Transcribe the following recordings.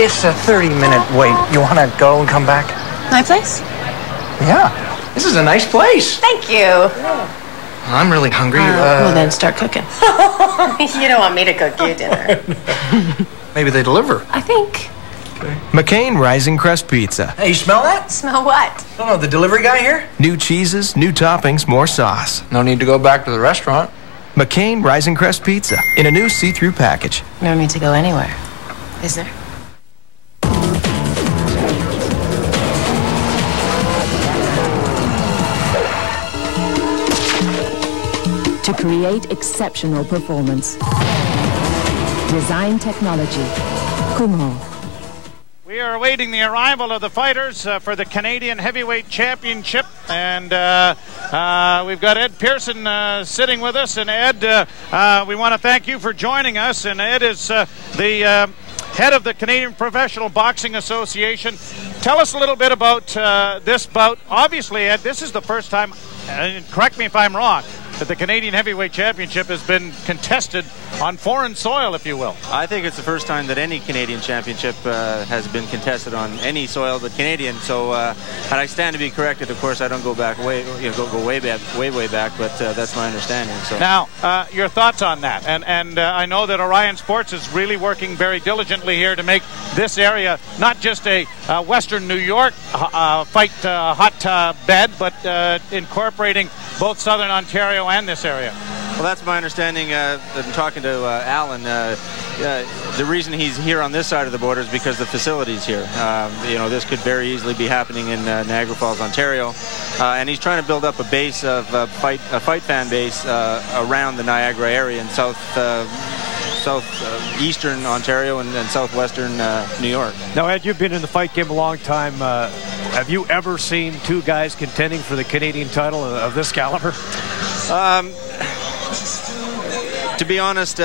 It's a 30-minute wait. You want to go and come back? My place? Yeah. This is a nice place. Thank you. I'm really hungry. Well, then start cooking. You don't want me to cook you dinner. Maybe they deliver. I think. Okay. McCain Rising Crust Pizza. Hey, you smell that? Smell what? I don't know, the delivery guy here? New cheeses, new toppings, more sauce. No need to go back to the restaurant. McCain Rising Crust Pizza in a new see-through package. No need to go anywhere, is there? To create exceptional performance. Design technology. Kumho. We are awaiting the arrival of the fighters for the Canadian Heavyweight Championship, and we've got Ed Pearson sitting with us. And Ed, we want to thank you for joining us. And Ed is the head of the Canadian Professional Boxing Association. Tell us a little bit about this bout. Obviously, Ed, this is the first time, correct me if I'm wrong, that the Canadian Heavyweight Championship has been contested on foreign soil, if you will. I think it's the first time that any Canadian championship has been contested on any soil but Canadian. So, and I stand to be corrected. Of course, I don't go back way back, but that's my understanding. So now, your thoughts on that? And I know that Orion Sports is really working very diligently here to make this area not just a Western New York hotbed, but incorporating both Southern Ontario and this area. Well, that's my understanding. I'm talking to Alan. The reason he's here on this side of the border is because the facility's here. You know, this could very easily be happening in Niagara Falls, Ontario, and he's trying to build up a base of a fight fan base around the Niagara area in southeastern Ontario and southwestern New York. Now, Ed, you've been in the fight game a long time. Have you ever seen two guys contending for the Canadian title of this caliber? To be honest,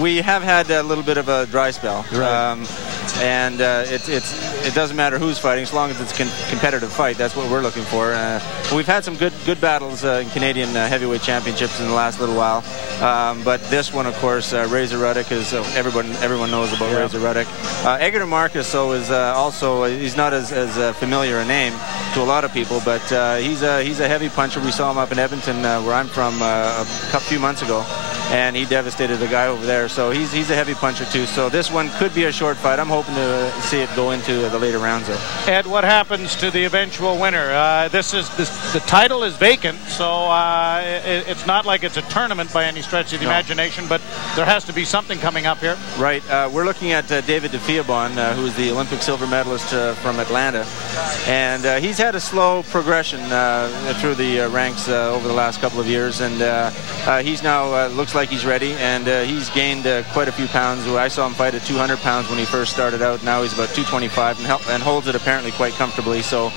we have had a little bit of a dry spell. Right. And it doesn't matter who's fighting as long as it's a competitive fight. That's what we're looking for. We've had some good battles in Canadian heavyweight championships in the last little while, but this one, of course, Razor Ruddock is everyone knows about Razor Ruddock. Egerton Marcus, though, is also he's not as familiar a name to a lot of people, but he's a heavy puncher. We saw him up in Edmonton, where I'm from, a few months ago, and he devastated a guy over there. So he's a heavy puncher too. So this one could be a short fight. I'm hoping to see it go into the later rounds there. Ed, what happens to the eventual winner? The title is vacant, so it's not like it's a tournament by any stretch of the imagination, but there has to be something coming up here. Right. We're looking at David DeFiabon, who is the Olympic silver medalist from Atlanta, and he's had a slow progression through the ranks over the last couple of years, and he's now looks like he's ready, and he's gained quite a few pounds. I saw him fight at 200 pounds when he first started out. Now he's about 225 and holds it apparently quite comfortably. So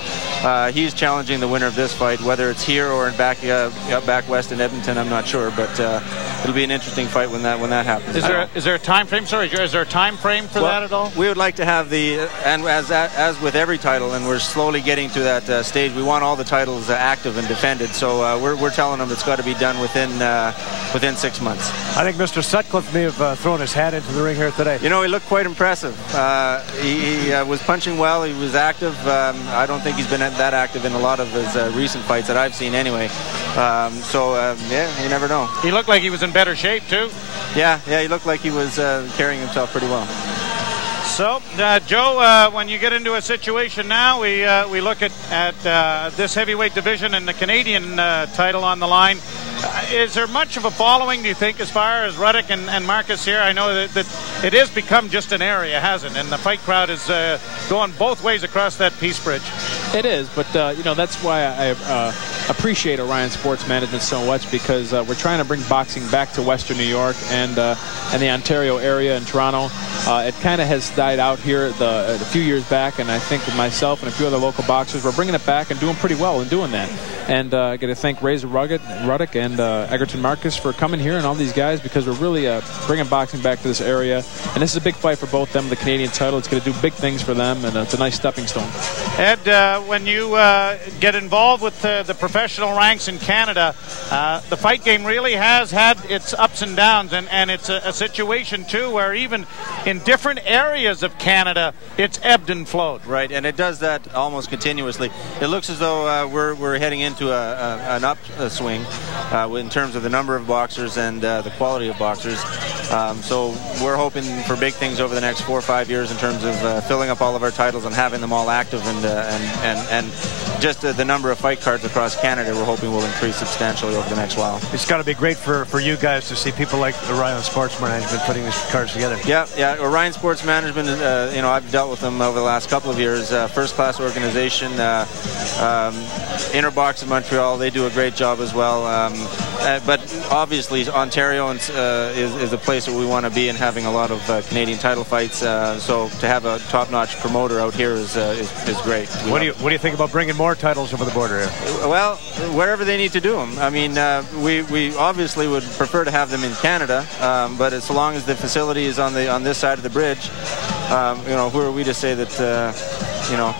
he's challenging the winner of this fight, whether it's here or in back west in Edmonton. I'm not sure, but it'll be an interesting fight when that happens. Is there a time frame? Sorry, is there a time frame for that at all? We would like to have and as with every title, and we're slowly getting to that stage. We want all the titles active and defended. So we're telling them it's got to be done within 6 months. I think Mr. Sutcliffe may have thrown his hat into the ring here today. You know, he looked quite impressive. He was punching well. He was active. I don't think he's been that active in a lot of his recent fights that I've seen anyway. Yeah, you never know. He looked like he was in better shape too. Yeah, he looked like he was carrying himself pretty well. So, Joe, when you get into a situation now, we look at this heavyweight division and the Canadian title on the line. Is there much of a following, do you think, as far as Ruddock and Marcus here? I know that it has become just an area, hasn't it? And the fight crowd is going both ways across that Peace Bridge. It is, but you know, that's why I appreciate Orion Sports Management so much, because we're trying to bring boxing back to Western New York and the Ontario area and Toronto. It kind of has died out here a few years back, and I think with myself and a few other local boxers, we're bringing it back and doing pretty well in doing that. And I got to thank Razor Ruddock and Egerton Marcus for coming here, and all these guys, because we're really bringing boxing back to this area. And this is a big fight for both them, the Canadian title. It's going to do big things for them, and it's a nice stepping stone. Ed, when you get involved with the professional ranks in Canada, the fight game really has had its ups and downs, and it's a situation, too, where even in different areas of Canada, it's ebbed and flowed. Right, and it does that almost continuously. It looks as though we're heading into an upswing in terms of the number of boxers and the quality of boxers. So we're hoping for big things over the next 4 or 5 years in terms of filling up all of our titles and having them all active, and just the number of fight cards across Canada we're hoping will increase substantially over the next while. It's got to be great for you guys to see people like Orion Sports Management putting these cards together. Yeah, Orion Sports Management, you know, I've dealt with them over the last couple of years. First-class organization. Interbox in Montreal, they do a great job as well. But obviously, Ontario is a place where we want to be, and having a lot of Canadian title fights. So to have a top-notch promoter out here is great. What do you think about bringing more titles over the border here? Well, wherever they need to do them. I mean, we obviously would prefer to have them in Canada, but as long as the facility is on this side of the bridge, you know, who are we to say that you know,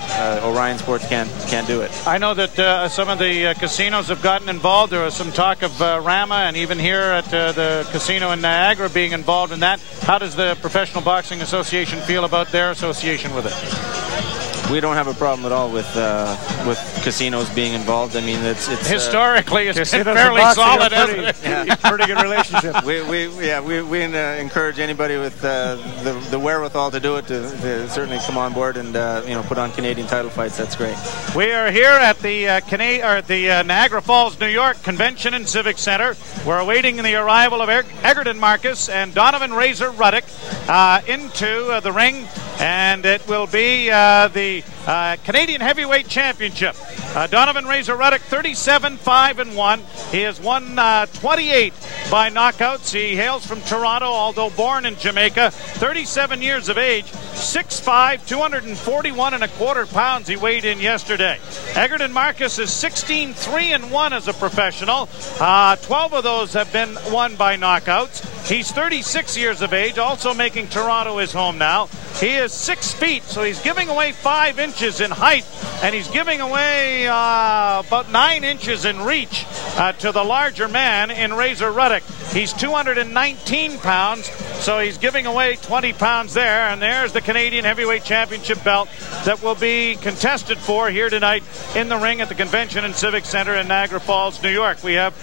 Orion Sports can't do it? I know that some of the casinos have gotten involved. There was some talk of Rama, and even here at the casino in Niagara being involved in that. How does the Professional Boxing Association feel about their association with it? We don't have a problem at all with casinos being involved. I mean, it's historically it's been fairly solid, hasn't it? Yeah. Pretty good relationship. We encourage anybody with the wherewithal to do it to certainly come on board and you know, put on Canadian title fights. That's great. We are here at the Niagara Falls, New York Convention and Civic Center. We're awaiting the arrival of Egerton Marcus and Donovan Razor Ruddock into the ring, and it will be the Canadian Heavyweight Championship. Donovan Razor Ruddock, 37-5-1. He has won 28 by knockouts. He hails from Toronto, although born in Jamaica. 37 years of age, 6'5", 241 1/4 pounds he weighed in yesterday. Egerton Marcus is 16-3-1 as a professional. 12 of those have been won by knockouts. He's 36 years of age, also making Toronto his home now. He is 6 feet, so he's giving away 5 inches in height, and he's giving away about 9 inches in reach to the larger man in Razor Ruddock. He's 219 pounds, so he's giving away 20 pounds there, and there's the Canadian Heavyweight Championship belt that will be contested for here tonight in the ring at the Convention and Civic Center in Niagara Falls, New York. We have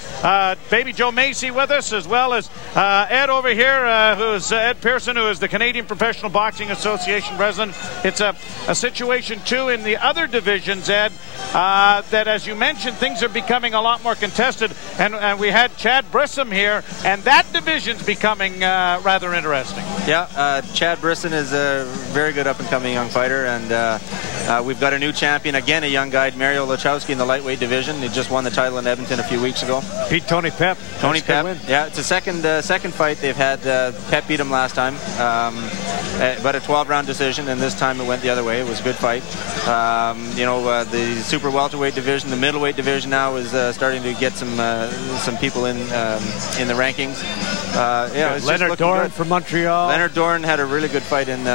Baby Joe Macy with us, as well as Ed over here, who's Ed Pearson, who is the Canadian Professional Boxing Association president. It's a situation, too, in the other divisions, Ed, that, as you mentioned, things are becoming a lot more contested. And we had Chad Brissom here, and that division's becoming rather interesting. Yeah, Chad Brisson is a very good up-and-coming young fighter, and we've got a new champion, again, a young guy, Mario Lachowski, in the lightweight division. He just won the title in Edmonton a few weeks ago. Beat Tony Pep. Tony Pep. Yeah, it's a second fight they've had. Pep beat him last time, but a 12-round decision, and this time it went the other way. It was a good fight. You know, the super welterweight division, the middleweight division now is starting to get some people in the rankings. Yeah, Leonard Dorn from Montreal. Leonard Dorn had a really good fight in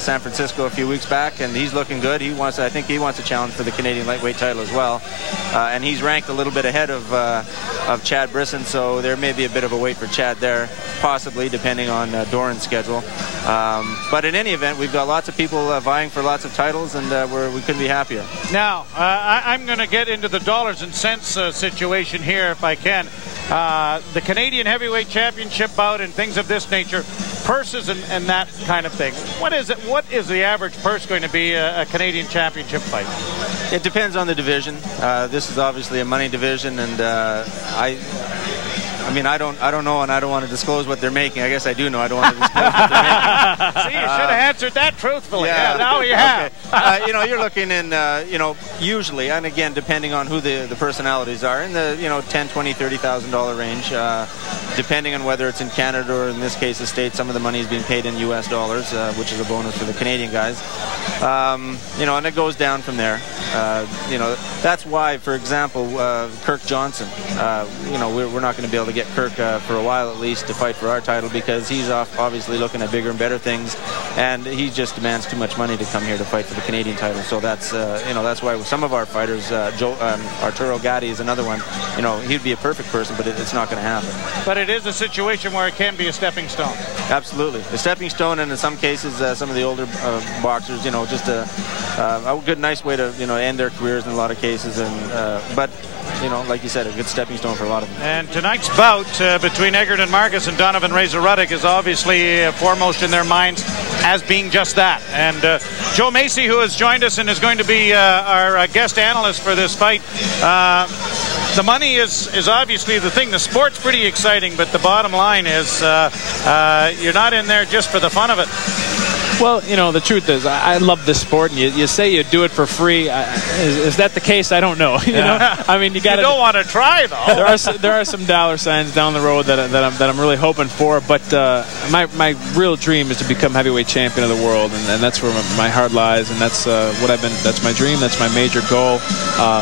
San Francisco a few weeks back, and he's looking good. I think he wants a challenge for the Canadian lightweight title as well, and he's ranked a little bit ahead of Chad Brisson, so there may be a bit of a wait for Chad there, possibly, depending on Dorn's schedule. But in any event, we've got lots of people vying for lots of titles, and we couldn't be happier. Now, I'm going to get into the dollars and cents situation here, if I can. The Canadian Heavyweight Championship bout and things of this nature, purses and that kind of thing. What is it? What is the average purse going to be a Canadian Championship fight? It depends on the division. This is obviously a money division, and I mean, I don't know, and I don't want to disclose what they're making. I guess I do know. I don't want to disclose what they're making. See, you should have answered that truthfully. Yeah, now you have. Okay. You know, you're looking in, you know, usually, and again, depending on who the personalities are, in the, you know, $10,000, $20,000, $30,000 range, depending on whether it's in Canada or, in this case, the States. Some of the money is being paid in U.S. dollars, which is a bonus for the Canadian guys. You know, and it goes down from there. You know, that's why, for example, Kirk Johnson, you know, we're not going to be able to get Kirk for a while at least to fight for our title, because he's obviously looking at bigger and better things, and he just demands too much money to come here to fight for the Canadian title. So that's you know, that's why some of our fighters, Arturo Gatti is another one. You know, he'd be a perfect person, but it's not going to happen. But it is a situation where it can be a stepping stone. Absolutely, a stepping stone, and in some cases, some of the older boxers, you know, just a good, nice way to, you know, end their careers in a lot of cases. And but, you know, like you said, a good stepping stone for a lot of them. And tonight's bout between Egerton Marcus and Donovan Ruddock is obviously foremost in their minds as being just that. And Joe Macy, who has joined us and is going to be our guest analyst for this fight, the money is obviously the thing. The sport's pretty exciting, but the bottom line is you're not in there just for the fun of it. Well, you know, the truth is, I love this sport, and you say you do it for free. Is that the case? I don't know. You know, I mean, you don't want to try though. There are some dollar signs down the road that I'm really hoping for. But my real dream is to become heavyweight champion of the world, and that's where my heart lies, and that's what I've been. That's my dream. That's my major goal.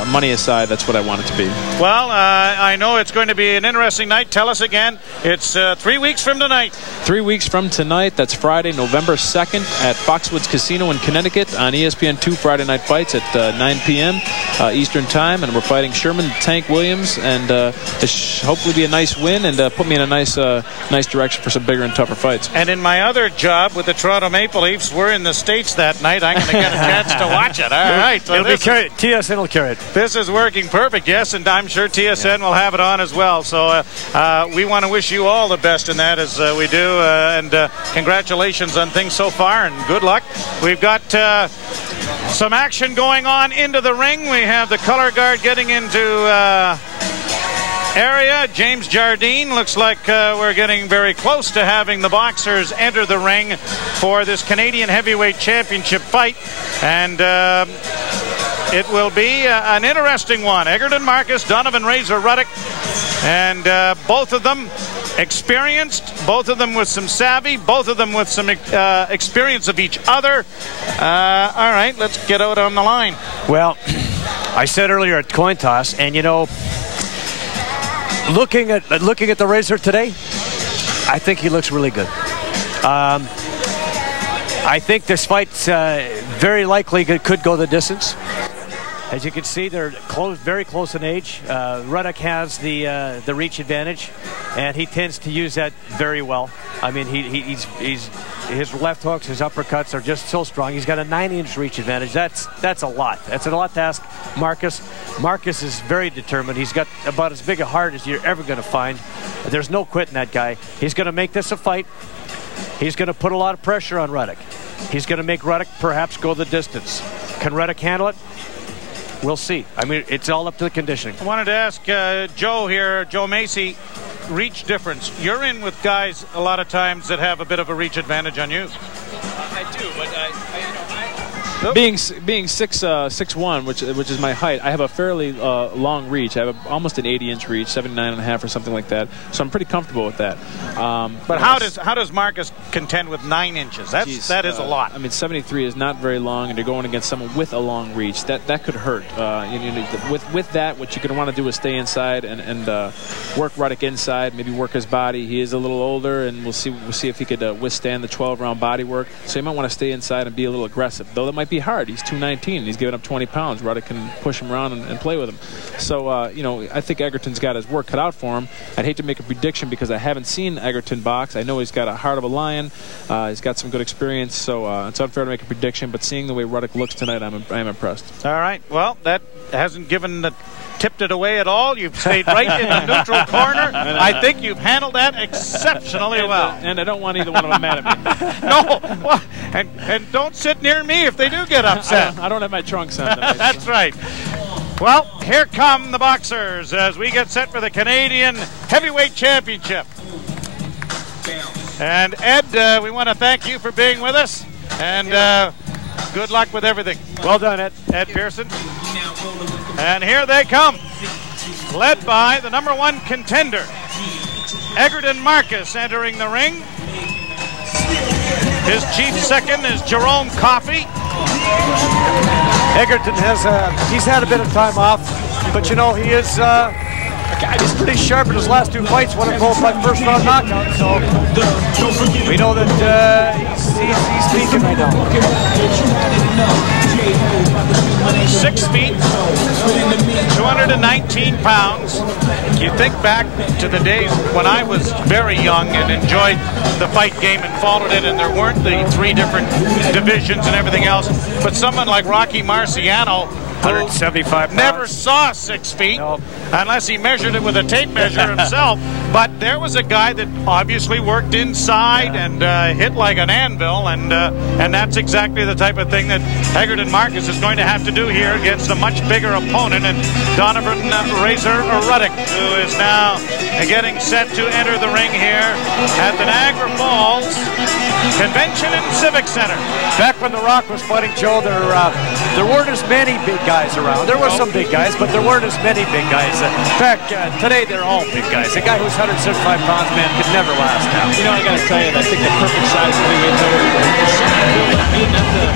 Money aside, that's what I want it to be. Well, I know it's going to be an interesting night. Tell us again. It's 3 weeks from tonight. 3 weeks from tonight. That's Friday, November 2nd. At Foxwoods Casino in Connecticut on ESPN2 Friday Night Fights at 9 p.m. Eastern Time, and we're fighting Sherman Tank Williams, and hopefully be a nice win and put me in a nice direction for some bigger and tougher fights. And in my other job with the Toronto Maple Leafs, we're in the States that night. I'm going to get a chance to watch it. All right. So it'll be carried. TSN will carry it. This is working perfect, yes, and I'm sure TSN will have it on as well. So we want to wish you all the best in that, as we do, and congratulations on things so far. And good luck. We've got some action going on into the ring. We have the color guard getting into area. James Jardine. Looks like we're getting very close to having the boxers enter the ring for this Canadian Heavyweight Championship fight. And it will be an interesting one. Egerton Marcus, Donovan Ruddock, and both of them experienced, both of them with some savvy, both of them with some experience of each other. All right, let's get out on the line. Well, I said earlier at coin toss, and you know, looking at the Razor today, I think he looks really good. I think this fight's very likely could go the distance. As you can see, they're very close in age. Ruddock has the reach advantage, and he tends to use that very well. I mean, his left hooks, his uppercuts are just so strong. He's got a 9-inch reach advantage. That's a lot. That's a lot to ask Marcus. Marcus is very determined. He's got about as big a heart as you're ever going to find. There's no quitting that guy. He's going to make this a fight. He's going to put a lot of pressure on Ruddock. He's going to make Ruddock perhaps go the distance. Can Ruddock handle it? We'll see. I mean, it's all up to the conditioning. I wanted to ask Joe here, Joe Macy, reach difference. You're in with guys a lot of times that have a bit of a reach advantage on you. I do, but being 6'1", which is my height, I have a fairly long reach. I have almost an 80-inch reach, 79.5 or something like that. So I'm pretty comfortable with that. But how does Marcus contend with 9 inches? That is a lot. I mean, 73 is not very long, and you're going against someone with a long reach. That could hurt. With that, what you're going to want to do is stay inside and work Ruddock inside, maybe work his body. He is a little older, and we'll see if he could withstand the 12-round body work. So you might want to stay inside and be a little aggressive, though that might be hard. He's 219 and he's giving up 20 pounds. Ruddock can push him around and play with him. So, you know, I think Egerton's got his work cut out for him. I'd hate to make a prediction because I haven't seen Egerton box. I know he's got a heart of a lion. He's got some good experience, so it's unfair to make a prediction, but seeing the way Ruddock looks tonight, I'm impressed. All right. Well, that hasn't tipped it away at all. You've stayed right in the neutral corner. I think you've handled that exceptionally well. And I don't want either one of them mad at me. No. Well, and don't sit near me if they do get upset. I don't have my trunks on. That's right. Well, here come the boxers as we get set for the Canadian Heavyweight Championship. And Ed, we want to thank you for being with us. And good luck with everything. Well done, Ed. Ed Pearson. And here they come, led by the #1 contender, Egerton Marcus, entering the ring. His chief second is Jerome Coffey. Egerton he's had a bit of time off, but you know, he is he's pretty sharp in his last 2 fights, won them both by first-round knockout, so we know that he's peaking right now. 6 feet, 219 pounds. You think back to the days when I was very young and enjoyed the fight game and followed it, and there weren't the 3 different divisions and everything else, but someone like Rocky Marciano, 175 pounds. Never saw 6 feet, nope, unless he measured it with a tape measure himself. But there was a guy that obviously worked inside and hit like an anvil, and that's exactly the type of thing that Egerton Marcus is going to have to do here against a much bigger opponent, and Donovan Razor Ruddock, who is now getting set to enter the ring here at the Niagara Falls Convention and Civic Center. Back when The Rock was fighting Joe, there weren't as many big guys around. There were some big guys, but there weren't as many big guys. In fact, today they're all big guys. A guy who's 175 pounds, man, could never last now. You know, I got to tell you, I think the perfect size heavyweight I didn't have to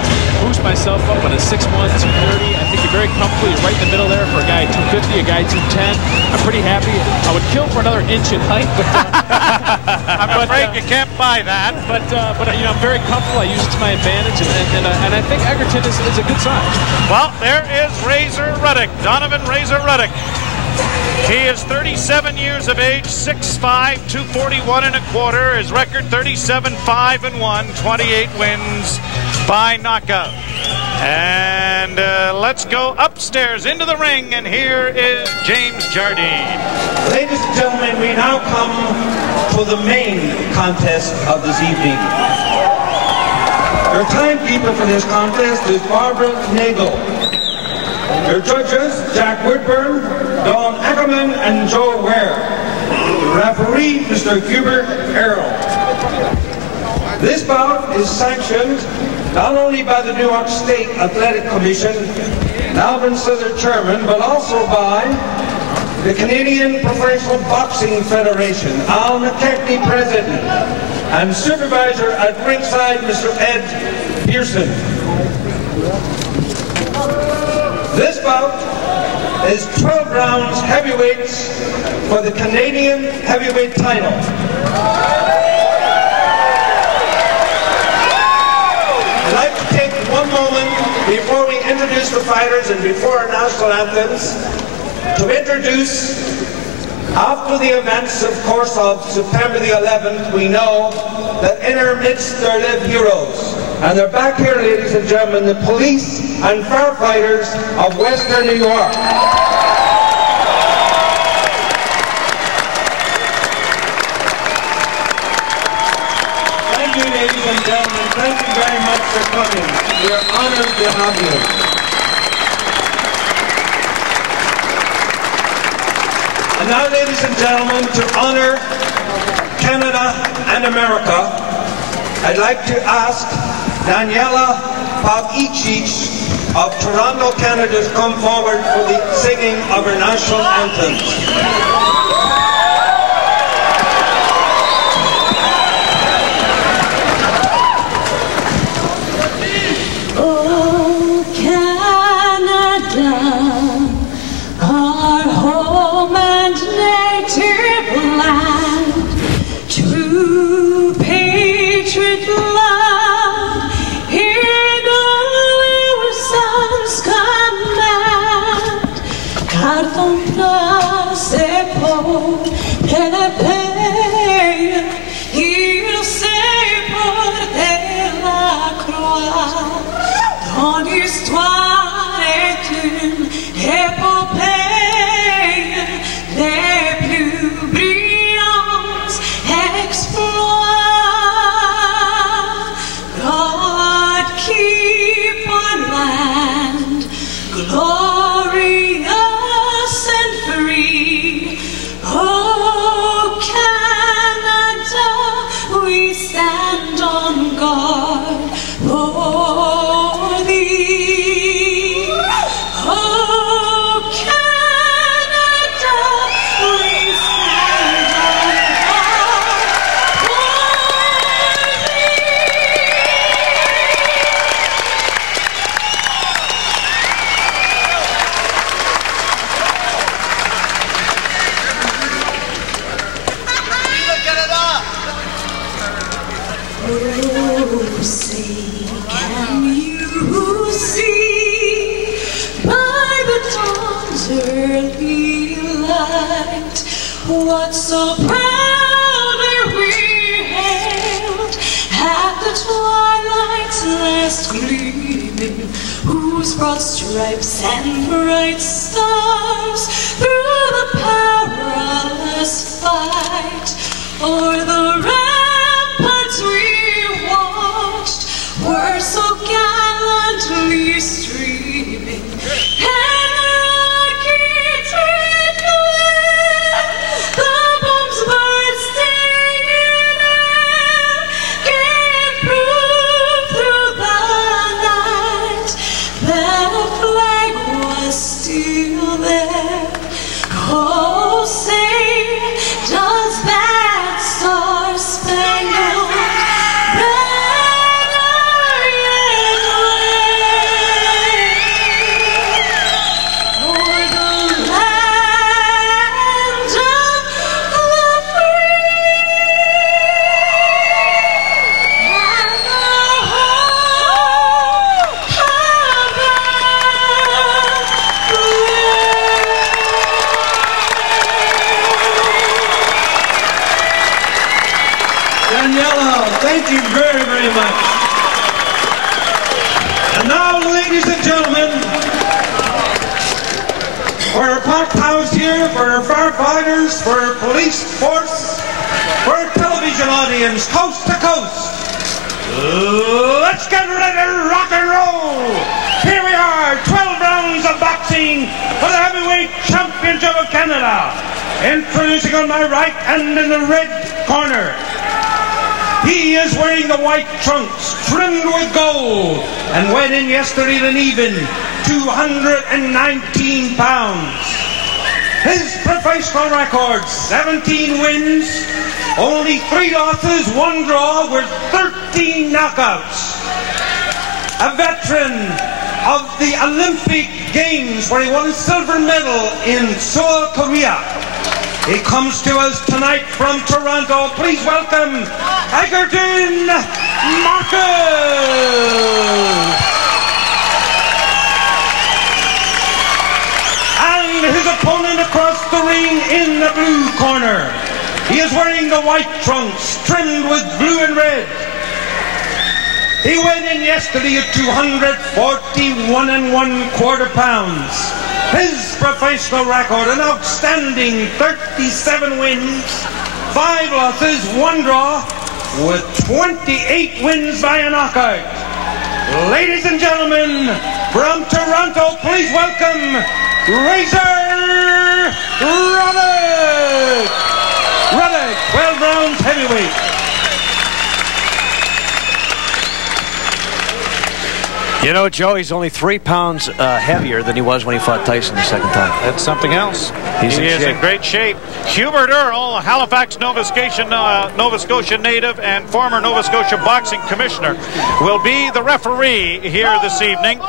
boost myself up on a 6'1", 230. I think you're very comfortable. You're right in the middle there for a guy 250, a guy 210. I'm pretty happy. I would kill for another inch in height, but I'm afraid you can't buy that. But you know, I'm very comfortable. I use it to my advantage, and I think Egerton is a good size. Well, there is Razor Ruddock, Donovan Razor Ruddock. He is 37 years of age, 6'5", 241 1/4. His record 37-5-1, 28 wins by knockout. And let's go upstairs into the ring, and here is James Jardine. Ladies and gentlemen, we now come to the main contest of this evening. Your timekeeper for this contest is Barbara Nagel. Your judges, Jack Woodburn, Don Ackerman, and Joe Ware. The referee, Mr. Hubert Errol. This bout is sanctioned not only by the New York State Athletic Commission, Alvin Scissor Chairman, but also by the Canadian Professional Boxing Federation, Al McKechnie President, and Supervisor at ringside, Mr. Ed Pearson. This bout is 12 rounds heavyweights for the Canadian heavyweight title. I'd like to take one moment before we introduce the fighters and before our national anthems to introduce, after the events, of course, of September the 11th, we know that in our midst there live heroes. And they're back here, ladies and gentlemen, the police and firefighters of Western New York. Thank you, ladies and gentlemen. Thank you very much for coming. We are honored to have you. And now, ladies and gentlemen, to honor Canada and America, I'd like to ask Daniela Pavicic of Toronto, Canada, to come forward for the singing of our national anthem. Oh, Canada, our home and native land, true patriot love, hear our sons command. Car ton place pour la paix, il s'est porté la croix. Ton histoire est une épopée, les plus brillants exploits. God keep our land glorious and free. Oh, Canada, we stand on guard for thee. say, can you see by the dawn's early light what so proudly we hailed at the twilight's last gleaming, whose broad stripes and bright stars through the perilous fight o'er the ramparts we watched were so gallantly streaming, and rockets red-glare, the bombs bursting in air, gave proof through the night that a flag was still there. Oh, say, does that star-spangled banner yet wave o'er the land of the free and the hope Daniela, thank you very, very much. And now, ladies and gentlemen, for our packed house here, for our firefighters, for our police force, for our television audience, coast to coast, let's get ready to rock and roll. Here we are, 12 rounds of boxing for the heavyweight championship of Canada. Introducing on my right and in the red corner, he is wearing the white trunks trimmed with gold and weighed in yesterday an even 219 pounds. His professional record, 17 wins, only 3 losses, 1 draw with 13 knockouts. A veteran of the Olympic Games where he won a silver medal in Seoul, Korea. He comes to us tonight from Toronto. Please welcome Egerton Marcus. And his opponent across the ring in the blue corner. He is wearing the white trunks trimmed with blue and red. He went in yesterday at 241 1/4 pounds. His professional record, an outstanding 37 wins, 5 losses, 1 draw, with 28 wins by a knockout. Ladies and gentlemen, from Toronto, please welcome Razor Ruddock. Ruddock, 12 rounds heavyweight. You know, Joe, he's only 3 pounds heavier than he was when he fought Tyson the second time. That's something else. He is in great shape. Hubert Earl, Halifax, Nova Scotia native and former Nova Scotia boxing commissioner, will be the referee here this evening.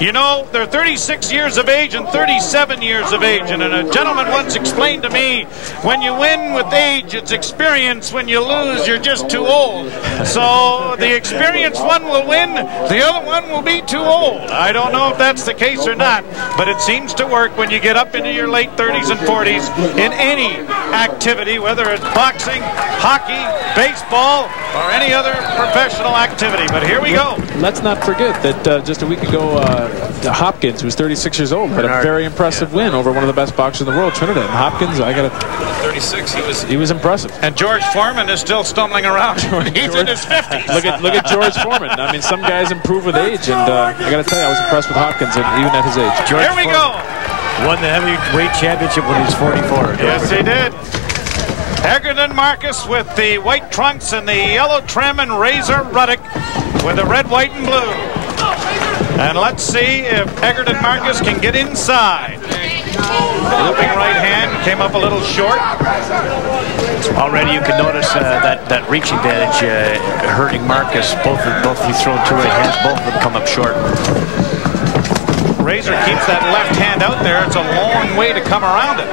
You know, they're 36 years of age and 37 years of age. And a gentleman once explained to me, when you win with age, it's experience. When you lose, you're just too old. So the experienced one will win. The other one will be too old. I don't know if that's the case or not, but it seems to work when you get up into your late 30s and 40s in any activity, whether it's boxing, hockey, baseball, or any other professional activity. But here we go. Let's not forget that just a week ago, Hopkins, who was 36 years old, had a very impressive win over one of the best boxers in the world, Trinidad. And Hopkins, I got 36. He was impressive. And George Foreman is still stumbling around. He's in his 50s. Look at George Foreman. I mean, some guys improve with age, and I got to tell you, I was impressed with Hopkins, and even at his age. Here we go. Won the heavyweight championship when he was 44. Yes, he did. Egerton Marcus with the white trunks and the yellow trim, and Razor Ruddock with the red, white, and blue. And let's see if Egerton Marcus can get inside. Looping right hand came up a little short. Already you can notice that reach advantage hurting Marcus. Both he's thrown 2 right hands, both of them come up short. Razor keeps that left hand out there. It's a long way to come around it.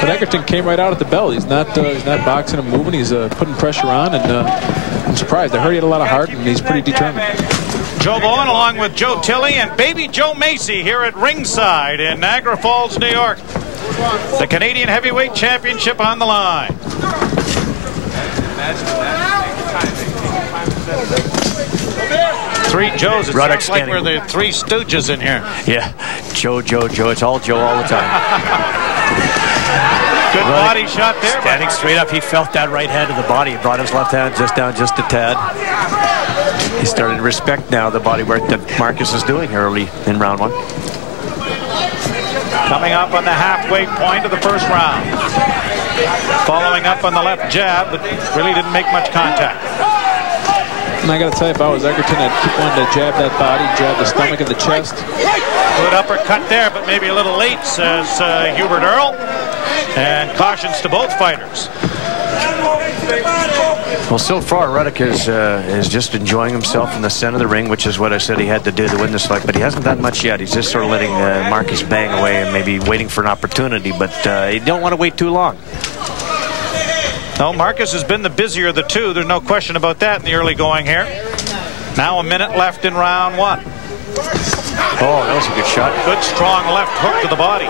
But Egerton came right out at the bell. He's not boxing and moving. He's putting pressure on, and I'm surprised. I heard he had a lot of heart, and he's pretty determined. Joe Bowen along with Joe Tilley and baby Joe Macy here at ringside in Niagara Falls, New York. The Canadian Heavyweight Championship on the line. Three Joes. It Ruddock sounds like we're the Three Stooges in here. Yeah, Joe. It's all Joe all the time. Good body shot there. Standing straight up, he felt that right hand to the body. He brought his left hand just down just a tad. He started to respect now the body work that Marcus is doing early in round one. Coming up on the halfway point of the first round. Following up on the left jab, but really didn't make much contact. And I got to tell you, if I was Egerton, I'd keep wanting to jab that body, jab the stomach and the chest. Good uppercut there, but maybe a little late, says Hubert Earl. And cautions to both fighters. Well, so far, Ruddock is just enjoying himself in the center of the ring, which is what I said he had to do to win this fight. But he hasn't done much yet. He's just sort of letting Marcus bang away and maybe waiting for an opportunity. But you don't want to wait too long. No, Marcus has been the busier of the two. There's no question about that in the early going here. Now a minute left in round one. Oh, that was a good shot. Good, strong left hook to the body.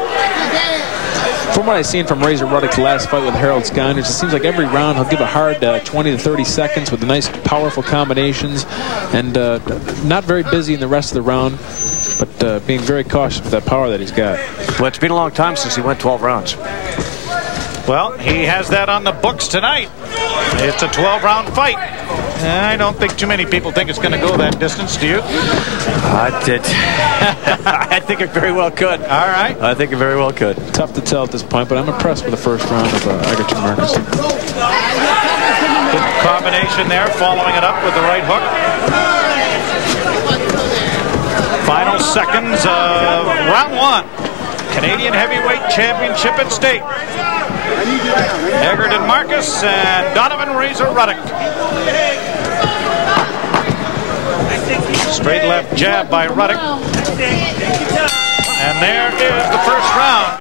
From what I've seen from Razor Ruddock's last fight with Harold Skynyrd, it seems like every round he'll give a hard 20 to 30 seconds with the nice, powerful combinations, and not very busy in the rest of the round, but being very cautious with that power that he's got. Well, it's been a long time since he went 12 rounds. Well, he has that on the books tonight. It's a 12-round fight. I don't think too many people think it's going to go that distance, do you? I think it very well could. All right. I think it very well could. Tough to tell at this point, but I'm impressed with the first round of Egerton Marcus. Good combination there, following it up with the right hook. Final seconds of round one. Canadian Heavyweight Championship at stake. Egerton Marcus and Donovan Razor Ruddock. Straight left jab by Ruddock. And there is the first round.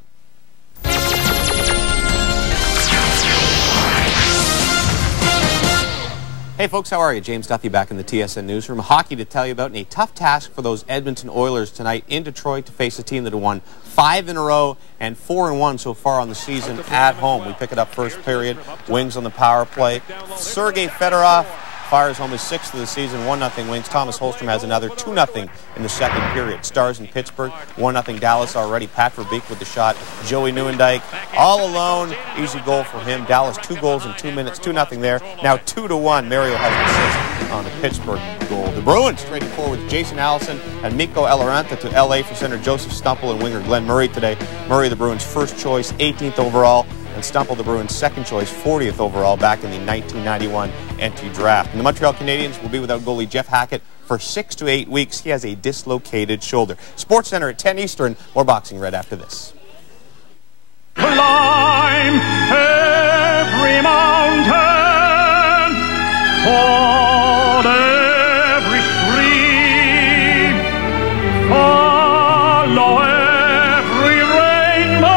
Hey folks, how are you? James Duffy back in the TSN Newsroom. Hockey to tell you about, and a tough task for those Edmonton Oilers tonight in Detroit to face a team that had won 5 in a row and 4-1 so far on the season at home. We pick it up first period. Wings on the power play. Sergei Fedorov fires home his 6th of the season, 1-0 Wings. Thomas Holstrom has another 2-0 in the second period. Stars in Pittsburgh, 1-0 Dallas already. Pat Verbeek with the shot. Joey Nieuwendyk all alone. Easy goal for him. Dallas 2 goals in 2 minutes, 2-0 there. Now 2-1. Mario has an assist on the Pittsburgh goal. The Bruins trading forward with Jason Allison and Mikko Eloranta to L.A. for center Joseph Stumple and winger Glenn Murray today. Murray, the Bruins' first choice, 18th overall. And Stumple, the Bruins' second choice, 40th overall back in the 1991 entry draft. And the Montreal Canadiens will be without goalie Jeff Hackett for 6 to 8 weeks. He has a dislocated shoulder. Sports Center at 10 Eastern. More Boxing Red after this. Climb every mountain, ford every stream, follow every rainbow,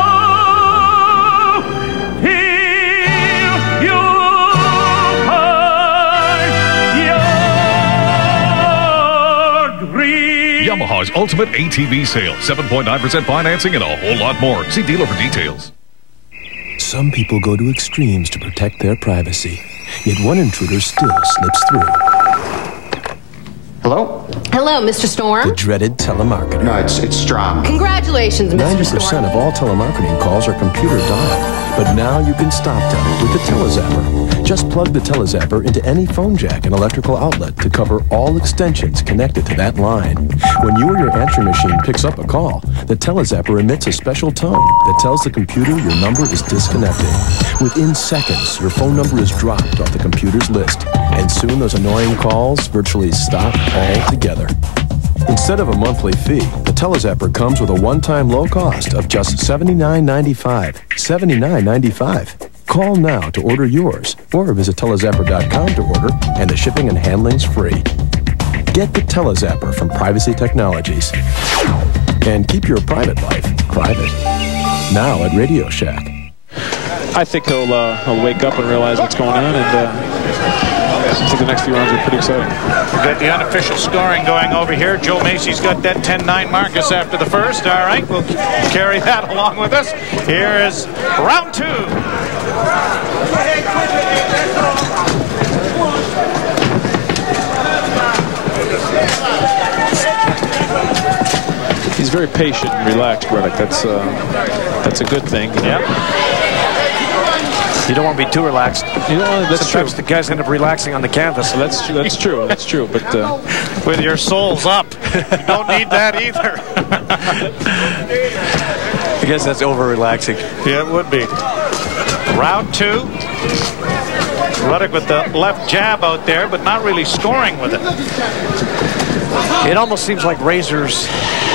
till you find your dream. Yamaha's ultimate ATV sale. 7.9% financing and a whole lot more. See dealer for details. Some people go to extremes to protect their privacy, yet one intruder still slips through. Hello? Hello, Mr. Storm. The dreaded telemarketer. No, it's Strom. Congratulations, Mr. 90% Storm. of all telemarketing calls are computer dialed, but now you can stop them with the Telezapper. Just plug the Telezapper into any phone jack and electrical outlet to cover all extensions connected to that line. When you or your answering machine picks up a call, the Telezapper emits a special tone that tells the computer your number is disconnected. Within seconds, your phone number is dropped off the computer's list, and soon those annoying calls virtually stop altogether. Instead of a monthly fee, the Telezapper comes with a one-time low cost of just $79.95. $79.95. Call now to order yours, or visit telezapper.com to order, and the shipping and handling's free. Get the Telezapper from Privacy Technologies. And keep your private life private. Now at Radio Shack. I think he'll wake up and realize what's going on, and think the next few rounds are pretty exciting. We've got the unofficial scoring going over here. Joe Macy's got that 10-9 Marcus after the first. All right, we'll carry that along with us. Here is round 2. He's very patient and relaxed, Ruddock. That's a good thing. Yeah. You don't want to be too relaxed. You know, that's Sometimes true. the guys end up relaxing on the canvas. So that's true. That's true. That's true. But with your soles up, you don't need that either. I guess that's over relaxing. Yeah, it would be. Round 2. Ruddock with the left jab out there, but not really scoring with it. It almost seems like Razor's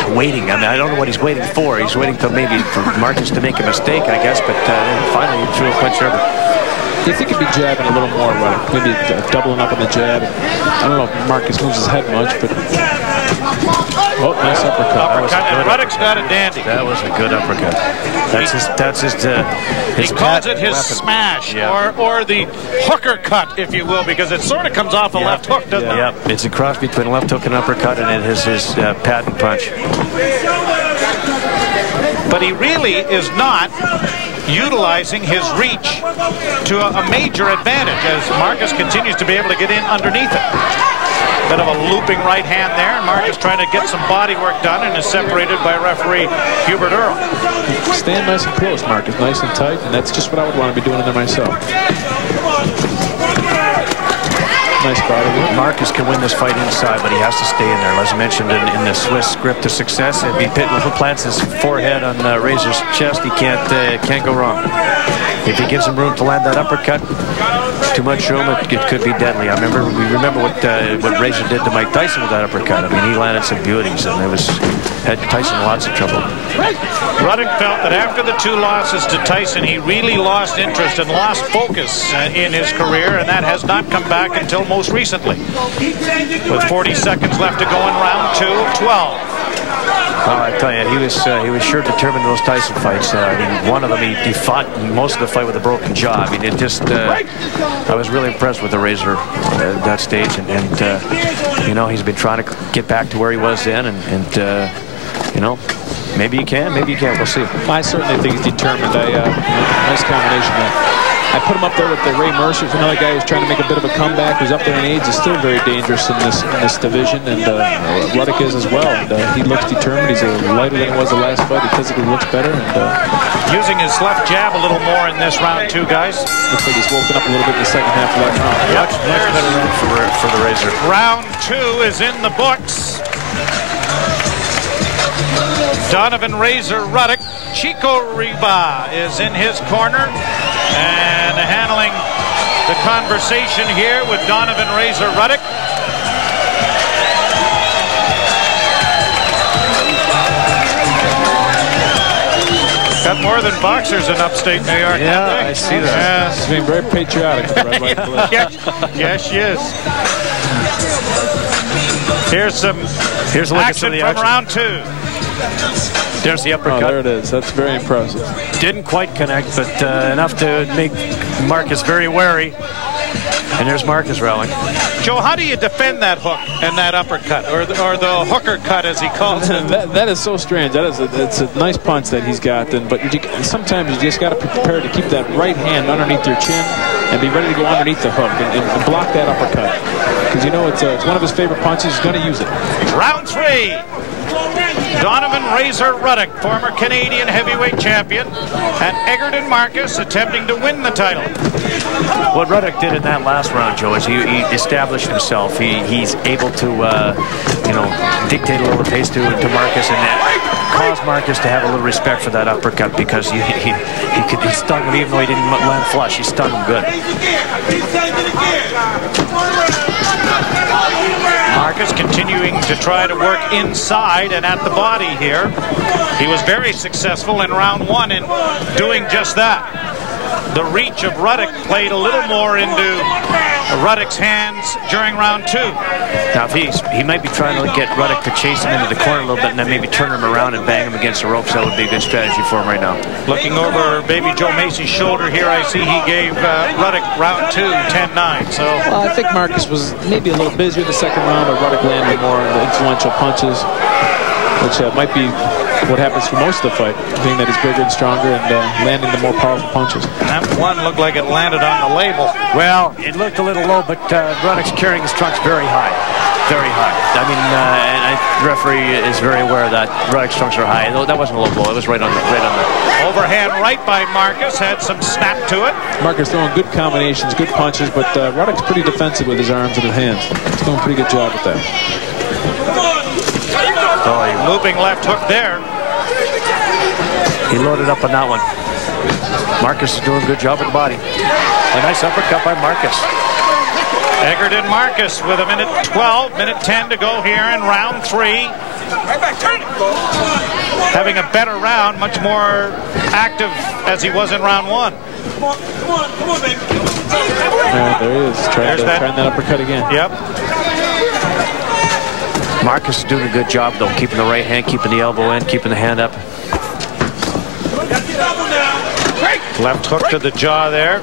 waiting. I mean, I don't know what he's waiting for. He's waiting till maybe for Marcus to make a mistake, I guess, but finally he threw a punch over. Do you think he'd be jabbing a little more, Ruddock? Maybe doubling up on the jab. I don't know if Marcus moves his head much, but... Oh, nice uppercut. And Ruddock's got a dandy. That was a good uppercut. That's his he calls it his weapon. smash, Yeah. or the hooker cut, if you will, because it sort of comes off a left hook, doesn't it? Yep, it's a cross between a left hook and uppercut, and it is his patent punch. But he really is not utilizing his reach to a major advantage as Marcus continues to be able to get in underneath it. Bit of a looping right hand there, and Marcus trying to get some body work done and is separated by referee Hubert Earl. Stand nice and close, Marcus, nice and tight, and that's just what I would want to be doing in there myself. Nice body work. Marcus can win this fight inside, but he has to stay in there. As mentioned in the Swiss script to success, if he plants his forehead on Razor's chest, he can't go wrong. If he gives him room to land that uppercut, too much room, it could be deadly. We remember what Razor did to Mike Tyson with that uppercut. I mean, he landed some beauties, and had Tyson in lots of trouble. Ruddock felt that after the 2 losses to Tyson, he really lost interest and lost focus in his career, and that has not come back until most recently. With 40 seconds left to go in round 2 of 12. Oh, I tell you, he was sure determined in those Tyson fights. I mean, one of them he fought most of the fight with a broken jaw. I mean, it just I was really impressed with the Razor at that stage, and you know, he's been trying to get back to where he was then, and you know, maybe he can, maybe he can't. We'll see. I certainly think he's determined. Nice combination there. I put him up there with Ray Mercer, another guy who's trying to make a bit of a comeback, who's up there in age, is still very dangerous in this division, and Ruddock is as well. And he looks determined. He's lighter than he was the last fight. He physically looks better. And using his left jab a little more in this round 2, guys. Looks like he's woken up a little bit in the second half of that round. Much better round for the Razor. Round 2 is in the books. Donovan Razor Ruddock. Chico Riba is in his corner and handling the conversation here with Donovan Razor Ruddock. Got more than boxers in upstate New York. Yeah, I see that. He's being very patriotic with the red, white, blue. Yes, she is. Here's a look action from round 2. There's the uppercut. Oh, there it is. That's very impressive. Didn't quite connect, but enough to make Marcus very wary. And there's Marcus rallying. Joe, how do you defend that hook and that uppercut, or the hooker cut as he calls it? that is so strange. It's a nice punch that he's got, but sometimes you just got to be prepared to keep that right hand underneath your chin and be ready to go underneath the hook and block that uppercut, because you know it's one of his favorite punches. He's going to use it. Round 3. Donovan Razor Ruddock, former Canadian heavyweight champion, and Egerton Marcus attempting to win the title. What Ruddock did in that last round, Joe, is he established himself. He's able to, you know, dictate a little pace to Marcus, and that caused Marcus to have a little respect for that uppercut, because he stung him even though he didn't land flush. He stung him good. Marcus continuing to try to work inside and at the body here. He was very successful in round 1 in doing just that. the reach of Ruddock played a little more into Ruddock's hands during round 2. Now, if he might be trying to get Ruddock to chase him into the corner a little bit and then maybe turn him around and bang him against the ropes. That would be a good strategy for him right now. Looking over Baby Joe Macy's shoulder here, I see he gave Ruddock round 2 10-9. So, well, I think Marcus was maybe a little busier in the second round, but Ruddock landed more on the influential punches, which might be what happens for most of the fight, being that he's bigger and stronger and landing the more powerful punches. That one looked like it landed on the label. Well, it looked a little low, but Ruddock's carrying his trunks very high. Very high. I mean, the referee is very aware of that. Ruddock's trunks are high. That wasn't a low blow. It was right on the overhand right by Marcus. Had some snap to it. Marcus throwing good combinations, good punches, but Ruddock's pretty defensive with his arms and his hands. He's doing a pretty good job with that. Oh, looping left hook there. He loaded up on that one. Marcus is doing a good job with the body. A nice uppercut by Marcus. Egerton Marcus with a minute 12, minute 10 to go here in round 3. Having a better round, much more active as he was in round 1. There he is, trying that uppercut again. Yep. Marcus is doing a good job, though, keeping the right hand, keeping the elbow in, keeping the hand up. Left hook to the jaw there.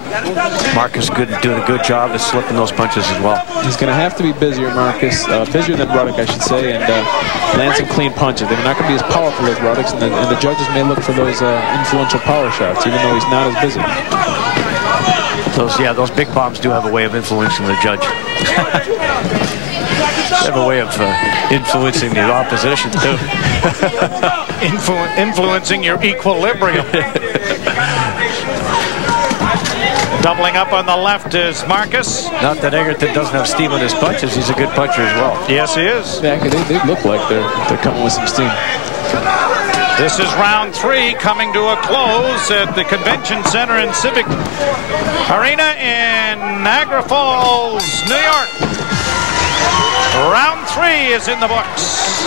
Marcus doing a good job of slipping those punches as well. He's going to have to be busier, Marcus. Busier than Ruddock, I should say, and land some clean punches. They're not going to be as powerful as Ruddock's, and the judges may look for those influential power shots, even though he's not as busy. Those big bombs do have a way of influencing the judge. They have a way of influencing the opposition, too. Influencing your equilibrium. Doubling up on the left is Marcus. Not that Egerton doesn't have steam on his punches. He's a good puncher as well. Yes, he is. Yeah, they look like they're coming with some steam. This is round 3 coming to a close at the Convention Center and Civic Arena in Niagara Falls, New York. Round 3 is in the books.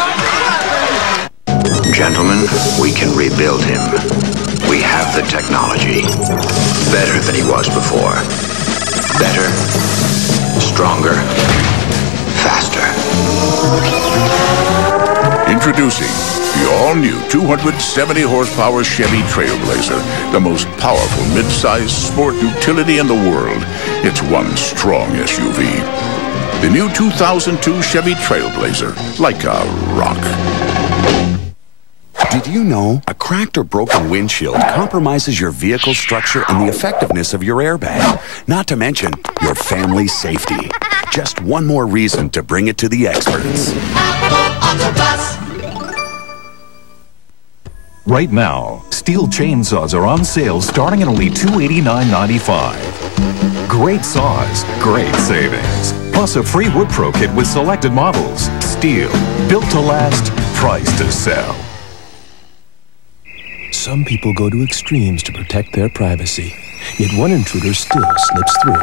Gentlemen, we can rebuild him. We have the technology. Better than he was before. Better, stronger, faster. Introducing the all-new 270-horsepower Chevy Trailblazer, the most powerful mid-size sport utility in the world. It's one strong SUV. The new 2002 Chevy Trailblazer, like a rock. Did you know a cracked or broken windshield compromises your vehicle's structure and the effectiveness of your airbag, not to mention your family's safety? Just one more reason to bring it to the experts. Right now, steel chainsaws are on sale starting at only $289.95. Great saws, great savings. Plus a free wood pro kit with selected models. Steel, built to last, priced to sell. Some people go to extremes to protect their privacy, yet one intruder still slips through.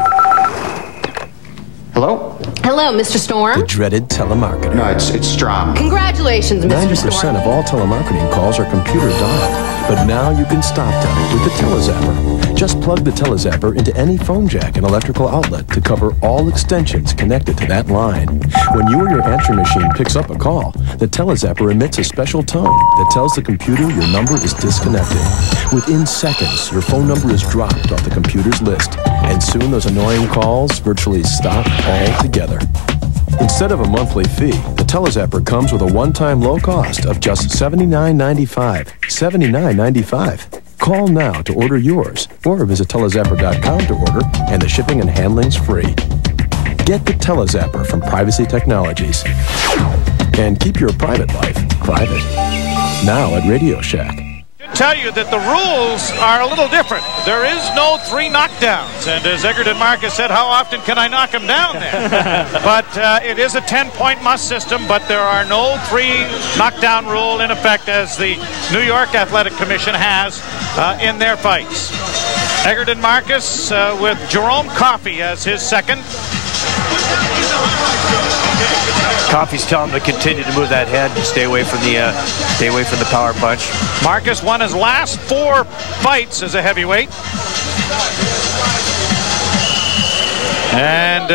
Hello? Hello, Mr. Storm. The dreaded telemarketer. No, it's Strom. Congratulations, Mr. Storm. 90% of all telemarketing calls are computer dialed, but now you can stop them with the telezapper. Just plug the telezapper into any phone jack and electrical outlet to cover all extensions connected to that line. When you or your answering machine picks up a call, the telezapper emits a special tone that tells the computer your number is disconnected. Within seconds, your phone number is dropped off the computer's list, and soon those annoying calls virtually stop altogether. Instead of a monthly fee, the telezapper comes with a one-time low cost of just $79.95. $79.95. Call now to order yours, or visit telezapper.com to order, and the shipping and handling's free. Get the telezapper from Privacy Technologies. And keep your private life private. Now at Radio Shack. Tell you that the rules are a little different. There is no 3 knockdowns, and as Egerton Marcus said, how often can I knock him down there? But it is a 10-point must system, but there are no 3 knockdown rule in effect as the New York Athletic Commission has in their fights. Egerton Marcus with Jerome Coffey as his second. Coffey's telling him to continue to move that head and stay away from the power punch. Marcus won his last 4 fights as a heavyweight. And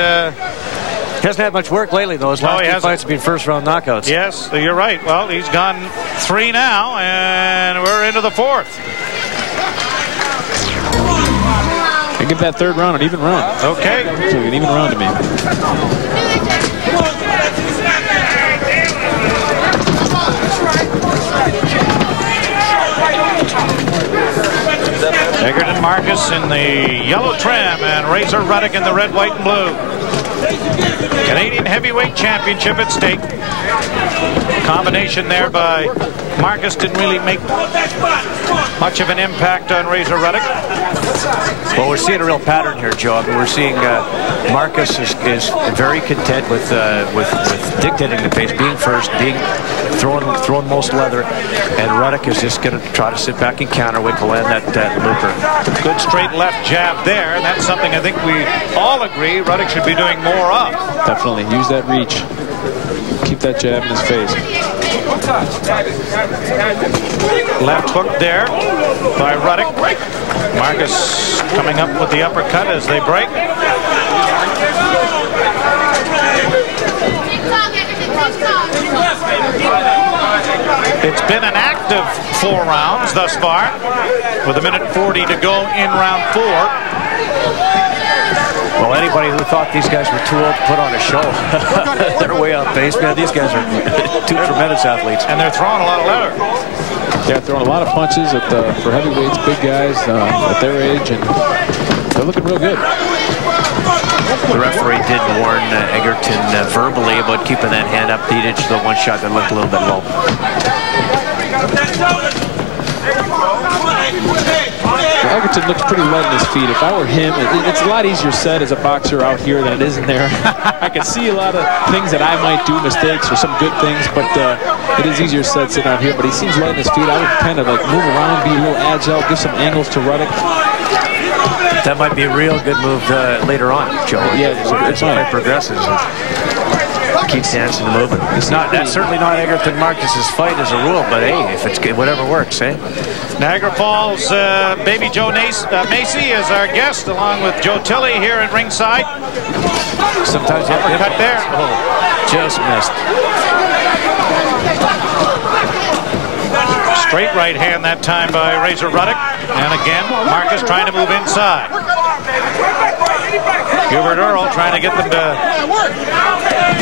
hasn't had much work lately, though. His last two fights have been first-round knockouts. Yes, you're right. Well, he's gone 3 now, and we're into the 4th. I give that 3rd round an even round. Okay. So an even round to me. Egerton Marcus in the yellow trim and Razor Ruddock in the red, white, and blue. Canadian Heavyweight Championship at stake. Combination there by Marcus didn't really make much of an impact on Razor Ruddock. Well, we're seeing a real pattern here, Joe. We're seeing Marcus is very content with dictating the pace, being first, throwing most leather, and Ruddock is just going to try to sit back and counterweight to land that looper. Good straight left jab there, and that's something I think we all agree Ruddock should be doing more of. Definitely use that reach. Keep that jab in his face. Left hook there by Ruddock. Marcus coming up with the uppercut as they break. It's been an active 4 rounds thus far, with 1:40 to go in round 4. Well, anybody who thought these guys were too old to put on a show, they're way off base, man. These guys are 2 tremendous athletes. And they're throwing a lot of leather. Yeah, throwing a lot of punches for heavyweights, big guys at their age, and they're looking real good. The referee did warn Egerton verbally about keeping that hand up. He did the one shot that looked a little bit low. Egerton looks pretty light in his feet. If I were him, it's a lot easier said as a boxer out here than it is in there. I can see a lot of things that I might do, mistakes or some good things, but it is easier said sitting out here. But he seems light in his feet. I would kind of like move around, be a little agile, give some angles to Ruddock. That might be a real good move later on, Joe. Yeah, as the fight progresses. Keeps dancing and moving. That's certainly not Egerton Marcus's fight as a rule, but hey, if it's good, whatever works, eh? Niagara Falls, Baby Joe Macy is our guest, along with Joe Tilley here at ringside. Sometimes you have to cut there. Oh, just missed. Straight right hand that time by Razor Ruddock. And again, Marcus trying to move inside. Hubert Earl trying to get them to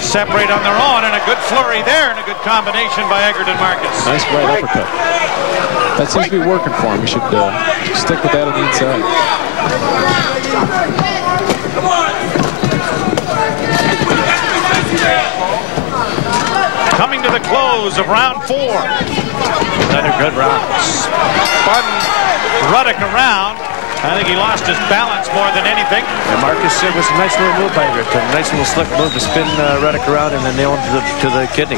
separate on their own, and a good flurry there, and a good combination by Egerton Marcus. Nice right uppercut. That seems to be working for him. He should stick with that on the inside. Coming to the close of round 4. Another good round. Spun Ruddock around. I think he lost his balance more than anything. And Marcus, it was a nice little move by Egerton. A nice little slick move to spin Ruddock around and then nail him to the kidney.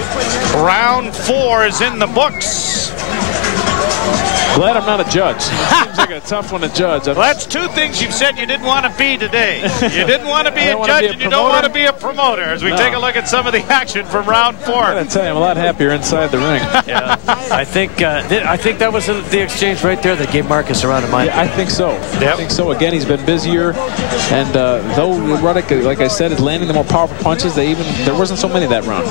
Round 4 is in the books. Glad I'm not a judge. Seems like a tough one to judge. Well, that's 2 things you've said you didn't want to be today. You didn't want to be a judge, and you don't want to be a promoter. As we take a look at some of the action from round 4. I gotta tell you, I'm a lot happier inside the ring. Yeah, I think that was the exchange right there that gave Marcus a round of mine. Yeah, I think so. Yep. I think so. Again, he's been busier, and though Ruddock, like I said, is landing the more powerful punches, there wasn't so many that round.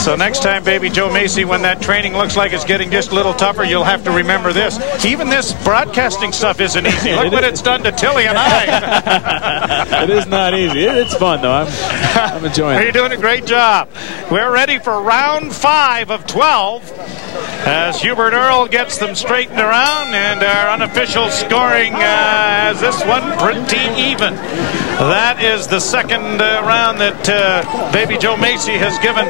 So next time, Baby Joe Macy, when that training looks like it's getting just a little tougher, you'll have to remember this. Even this broadcasting stuff isn't easy. Look what it's done to Tilly and I. It is not easy. It's fun, though. I'm enjoying it. You're doing a great job. We're ready for round 5 of 12 as Hubert Earl gets them straightened around, and our unofficial scoring has this one pretty even. That is the second round that Baby Joe Macy has given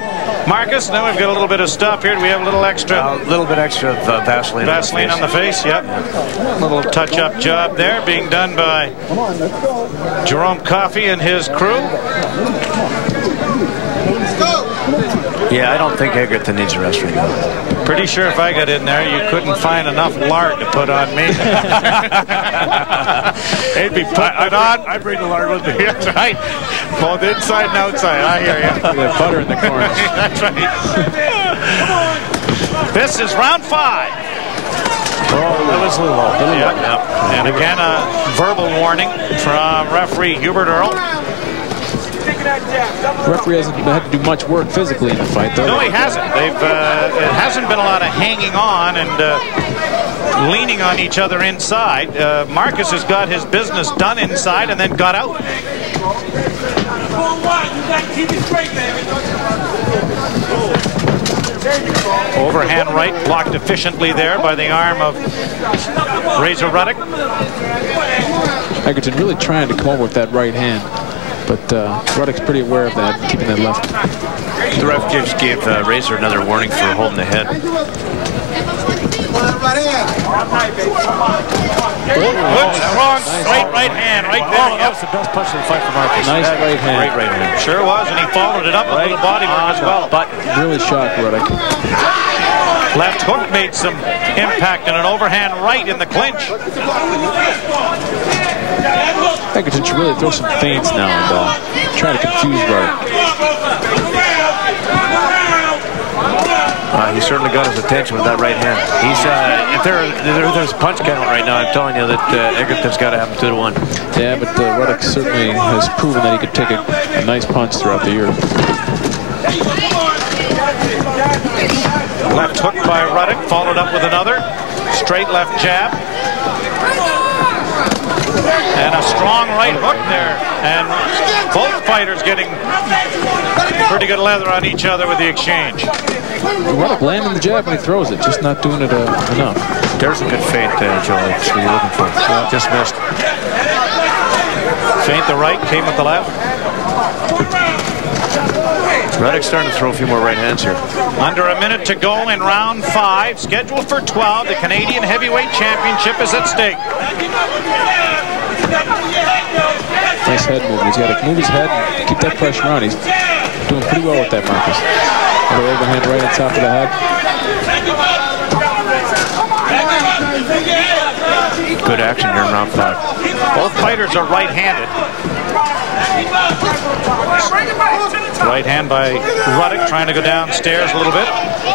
Marcus. Now we've got a little bit of stuff here. Do we have a little extra? A little bit extra of Vaseline. Vaseline on the face, yep. A little touch-up job there being done by Jerome Coffey and his crew. Yeah, I don't think Egerton needs a rest right now. Pretty sure if I got in there, you couldn't find enough lard to put on me. They'd be putting it on. I bring the lard with me. That's right. Both inside and outside. I hear you. The butter in the corners. That's right. This is round 5. Oh, that was a little low. Yep. And again, a verbal warning from referee Hubert Earl. The referee hasn't had to do much work physically in the fight, though. No, he hasn't. It hasn't been a lot of hanging on and leaning on each other inside. Marcus has got his business done inside and then got out. Overhand right blocked efficiently there by the arm of Razor Ruddock. Egerton really trying to come over with that right hand, but Ruddock's pretty aware of that, keeping that left. The ref just gave Razor another warning for holding the head. Good, strong, straight right hand right there. That was the best punch of the fight for Marcus. Nice right hand. Great right hand. Sure was, and he followed it up with a little body work as well. But really shocked Ruddock. Left hook made some impact and an overhand right in the clinch. Egerton should really throw some feints now and try to confuse Ruddock. He certainly got his attention with that right hand. He's if there's a punch count right now, I'm telling you that Egerton's got to have him 2-1. Yeah, but Ruddock certainly has proven that he could take a nice punch throughout the year. Left hook by Ruddock, followed up with another. Straight left jab. And a strong right hook there. And both fighters getting pretty good leather on each other with the exchange. Ruddock landing the jab when he throws it, just not doing it enough. There's a good feint, Joe. That's what you're looking for. Just missed. Feint the right, came with the left. Ruddock's starting to throw a few more right hands here. Under a minute to go in round 5, scheduled for 12. The Canadian Heavyweight Championship is at stake. Nice head movement. He's got to move his head and keep that pressure on. He's doing pretty well with that, Marcus. Another overhand right on top of the head. Good action here in round 5. Both fighters are right-handed. Right hand by Ruddock, trying to go downstairs a little bit.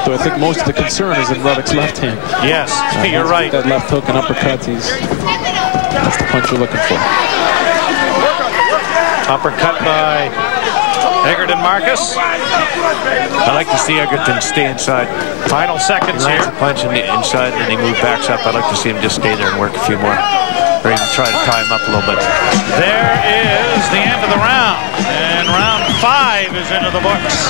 So I think most of the concern is in Ruddock's left hand. Yes, you're right. That left hook and uppercut, that's the punch you're looking for. Uppercut by Egerton Marcus. I like to see Egerton stay inside. Final seconds here. Punch in the inside and then he moves backs up. I'd like to see him just stay there and work a few more. Or even try to tie him up a little bit. There is the end of the round. And round 5 is into the books.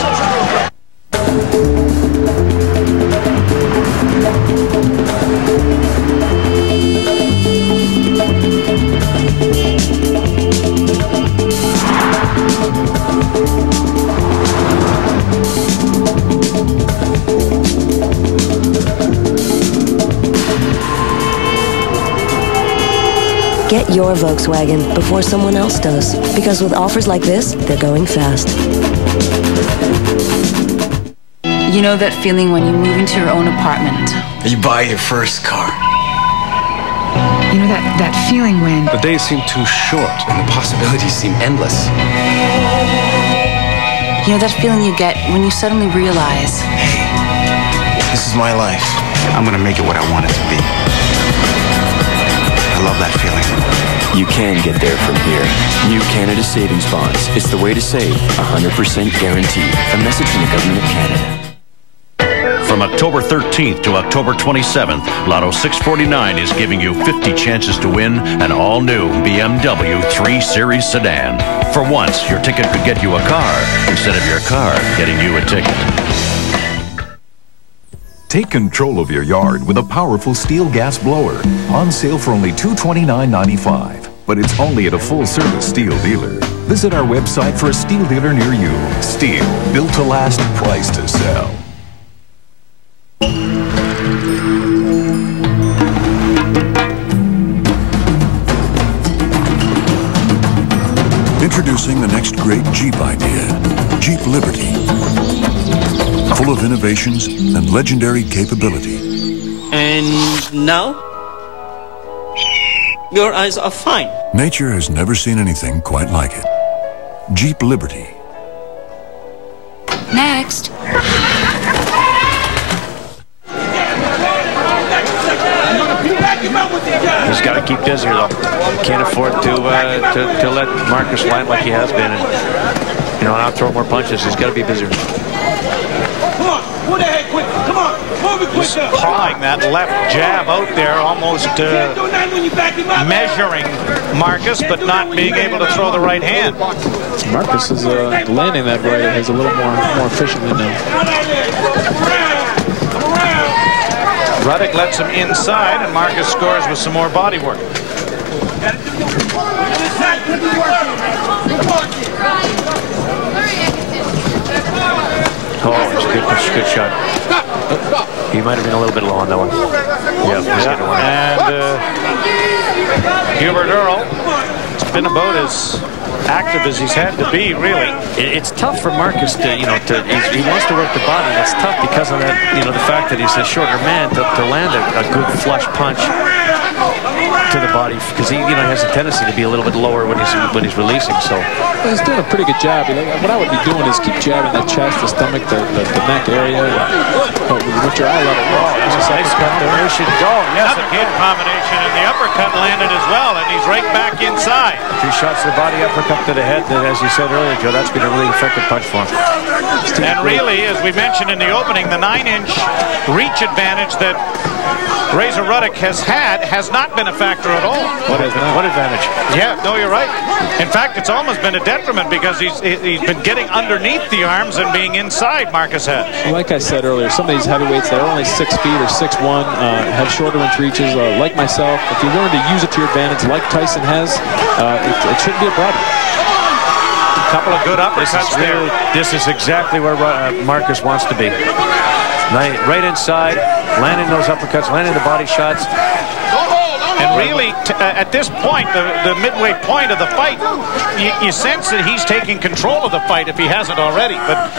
Get your Volkswagen before someone else does. Because with offers like this, they're going fast. You know that feeling when you move into your own apartment? You buy your first car. You know that feeling when... The days seem too short and the possibilities seem endless. You know that feeling you get when you suddenly realize... Hey, this is my life. I'm gonna make it what I want it to be. I love that feeling. You can get there from here. New Canada Savings Bonds. It's the way to save. 100% guaranteed. A message from the Government of Canada. From October 13th to October 27th, Lotto 649 is giving you 50 chances to win an all-new BMW 3 Series sedan. For once, your ticket could get you a car instead of your car getting you a ticket. Take control of your yard with a powerful steel gas blower. On sale for only $229.95. But it's only at a full-service steel dealer. Visit our website for a steel dealer near you. Steel, built to last, priced to sell. Introducing the next great Jeep idea, Jeep Liberty. Full of innovations and legendary capability. And now, your eyes are fine. Nature has never seen anything quite like it. Jeep Liberty. Next. He's got to keep busy though. Can't afford to let Marcus land like he has been. you know, not throw more punches. He's got to be busier. Come on, move the head quick. Come on, move it quick. He's pawing that left jab out there, almost measuring Marcus, but not being able to throw the right hand. Marcus is landing that right is a little more efficiently now. Ruddock lets him inside, and Marcus scores with some more body work. Oh, it's a good shot. He might have been a little bit low on that one. And Hubert Earl, it's been about as active as he's had to be, really. It's tough for Marcus to, you know, he wants to work the body. It's tough because of that, you know, the fact that he's a shorter man to land a good flush punch to the body, because he, you know, has a tendency to be a little bit lower when he's releasing. So he's doing a pretty good job. What I would be doing is keep jabbing the chest, the stomach, the neck area, with your eye level. Nice combination. Oh, yes, a good combination, and the uppercut landed as well, and he's right back inside. 2 shots to the body, uppercut to the head. That, as you said earlier, Joe, that's been a really effective punch for him. And really, as we mentioned in the opening, the 9-inch reach advantage that Razor Ruddock has had has not been a factor at all. What advantage? Yeah, no, you're right. In fact, it's almost been a detriment because he's been getting underneath the arms and being inside. Marcus has. Like I said earlier, some of these heavyweights that are only 6 feet or 6'1", have shorter inch reaches. Like myself, if you learn to use it to your advantage, like Tyson has, it shouldn't be a problem. A couple of good uppercuts there. This is exactly where Marcus wants to be. Right inside, landing those uppercuts, landing the body shots. And really, at this point, the midway point of the fight, you sense that he's taking control of the fight if he hasn't already. But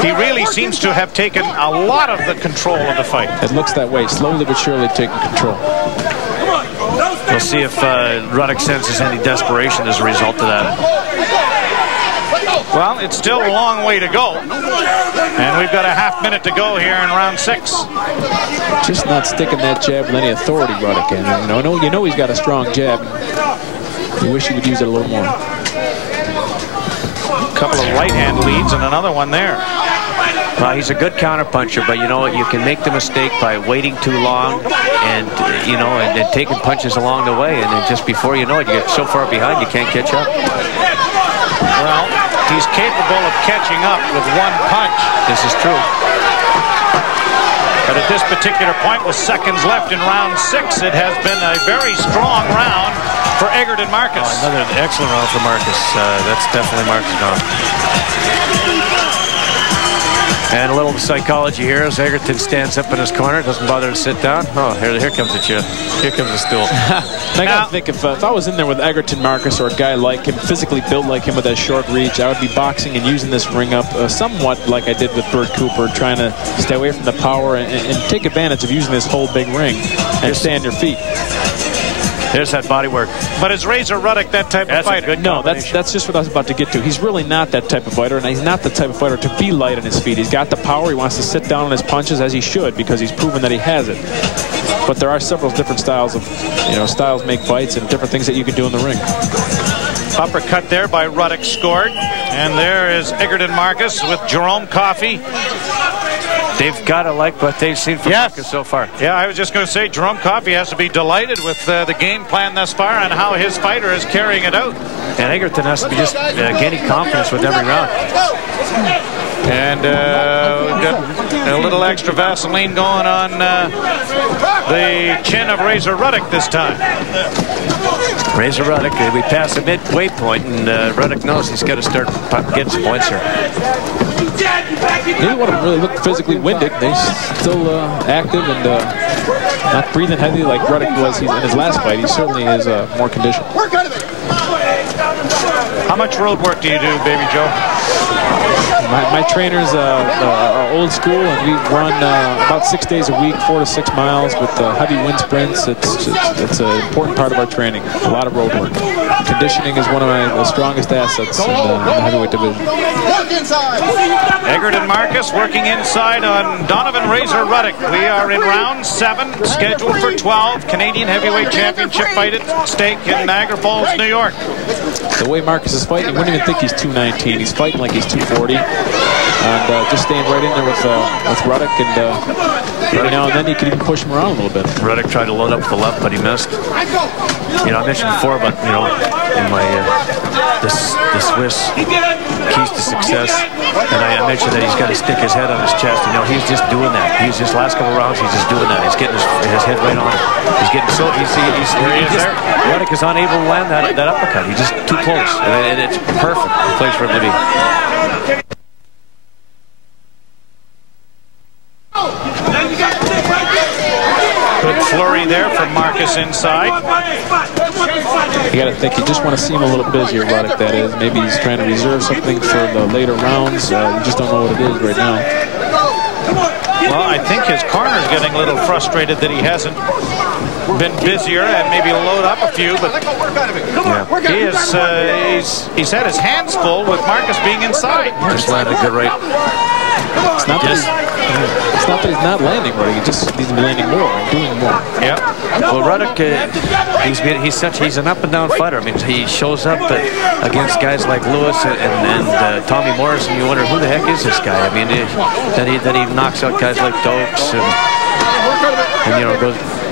he really seems to have taken a lot of the control of the fight. It looks that way, slowly but surely taking control. We'll see if Ruddock senses any desperation as a result of that. Well, it's still a long way to go. And we've got a half minute to go here in round 6. Just not sticking that jab with any authority, Ruddock. And you know he's got a strong jab. You wish he would use it a little more. A couple of right hand leads and another one there. Well, he's a good counterpuncher, but you know what? You can make the mistake by waiting too long and, you know, and taking punches along the way. And then just before you know it, you get so far behind you can't catch up. Well, he's capable of catching up with one punch. This is true. But at this particular point, with seconds left in round 6, it has been a very strong round for Egerton Marcus. Oh, another excellent round for Marcus. That's definitely Marcus gone. And a little psychology here as Egerton stands up in his corner, doesn't bother to sit down. Oh, here comes the chair. Here comes the stool. I gotta think if I was in there with Egerton Marcus or a guy like him, physically built like him with that short reach, I would be boxing and using this ring up somewhat like I did with Bert Cooper, trying to stay away from the power and take advantage of using this whole big ring and stay on your feet. There's that body work. But is Razor Ruddock that type of fighter? No, that's just what I was about to get to. He's really not that type of fighter, and he's not the type of fighter to be light on his feet. He's got the power. He wants to sit down on his punches, as he should, because he's proven that he has it. But there are several different styles of, styles make fights and different things that you can do in the ring. Uppercut there by Ruddock scored. And there is Egerton Marcus with Jerome Coffey. They've got to like what they've seen from Marcus so far. Yeah, I was just going to say, Jerome Coffey has to be delighted with the game plan thus far and how his fighter is carrying it out. And Egerton has to be just gaining confidence with every round. And we've got a little extra Vaseline going on the chin of Razor Ruddock this time. Razor Ruddock, we pass the midway point, and Ruddock knows he's got to start getting some points here. Neither one of them really look physically winded. They're still active and not breathing heavy like Ruddock was in his last fight. He certainly is more conditioned. How much road work do you do, Baby Joe? My trainers are old school, and we run about 6 days a week, 4 to 6 miles with heavy wind sprints. It's an important part of our training. A lot of road work. Conditioning is one of my strongest assets in the heavyweight division. Egerton Marcus working inside on Donovan Razor Ruddock. We are in round 7, scheduled for 12. Canadian Heavyweight Championship fight at stake in Niagara Falls, New York. the way Marcus is fighting, you wouldn't even think he's 219. He's fighting like he's 240. And just staying right in there with Ruddock, and every now and then he could even push him around a little bit. Ruddock tried to load up with the left, but he missed. You know, I mentioned before, but you know, in my the Swiss keys to success, and I mentioned that he's got to stick his head on his chest. You know, he's just doing that. He's just last couple rounds, he's just doing that. He's getting his head right on it. He's getting so Ruddock is unable to land that uppercut. He's just too close, and it's perfect place for him to be. Good flurry there from Marcus inside. You got to think, you just want to see him a little busier, Ruddock, that is. Maybe he's trying to reserve something for the later rounds. You just don't know what it is right now. Well, I think his corner is getting a little frustrated that he hasn't been busier and maybe load up a few, but yeah. He's had his hands full with Marcus being inside. Just landed good right. It's not that he's not landing right. He just needs to be landing more and doing more. Yep. Well, Ruddock, he's an up and down fighter. I mean, he shows up against guys like Lewis and Tommy Morris, and you wonder who the heck is this guy. I mean, then he knocks out guys like Dokes and you know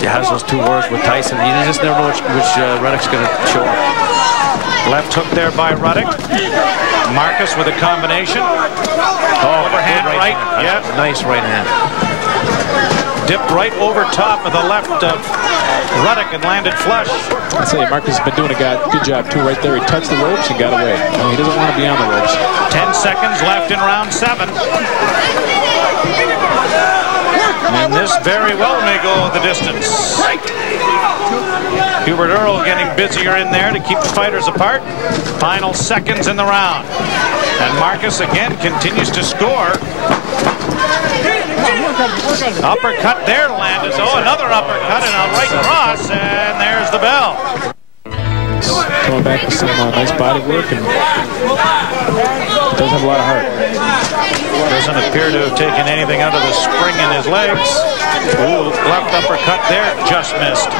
has those 2 wars with Tyson. You just never know which Ruddock's going to show up. Left hook there by Ruddock. Marcus with a combination. Overhand right. Yeah. Nice right hand. Dipped right over top of the left of Ruddock and landed flush. I say Marcus has been doing a good job too right there. He touched the ropes and got away. I mean, he doesn't want to be on the ropes. 10 seconds left in round 7. And this very well may go the distance. Hubert Earl getting busier in there to keep the fighters apart. Final seconds in the round. And Marcus again continues to score. Uppercut there landed. Oh, another uppercut and a right cross, and there's the bell. Coming back with some nice body work, and does have a lot of heart. Doesn't appear to have taken anything out of the spring in his legs. Ooh, left uppercut there, just missed.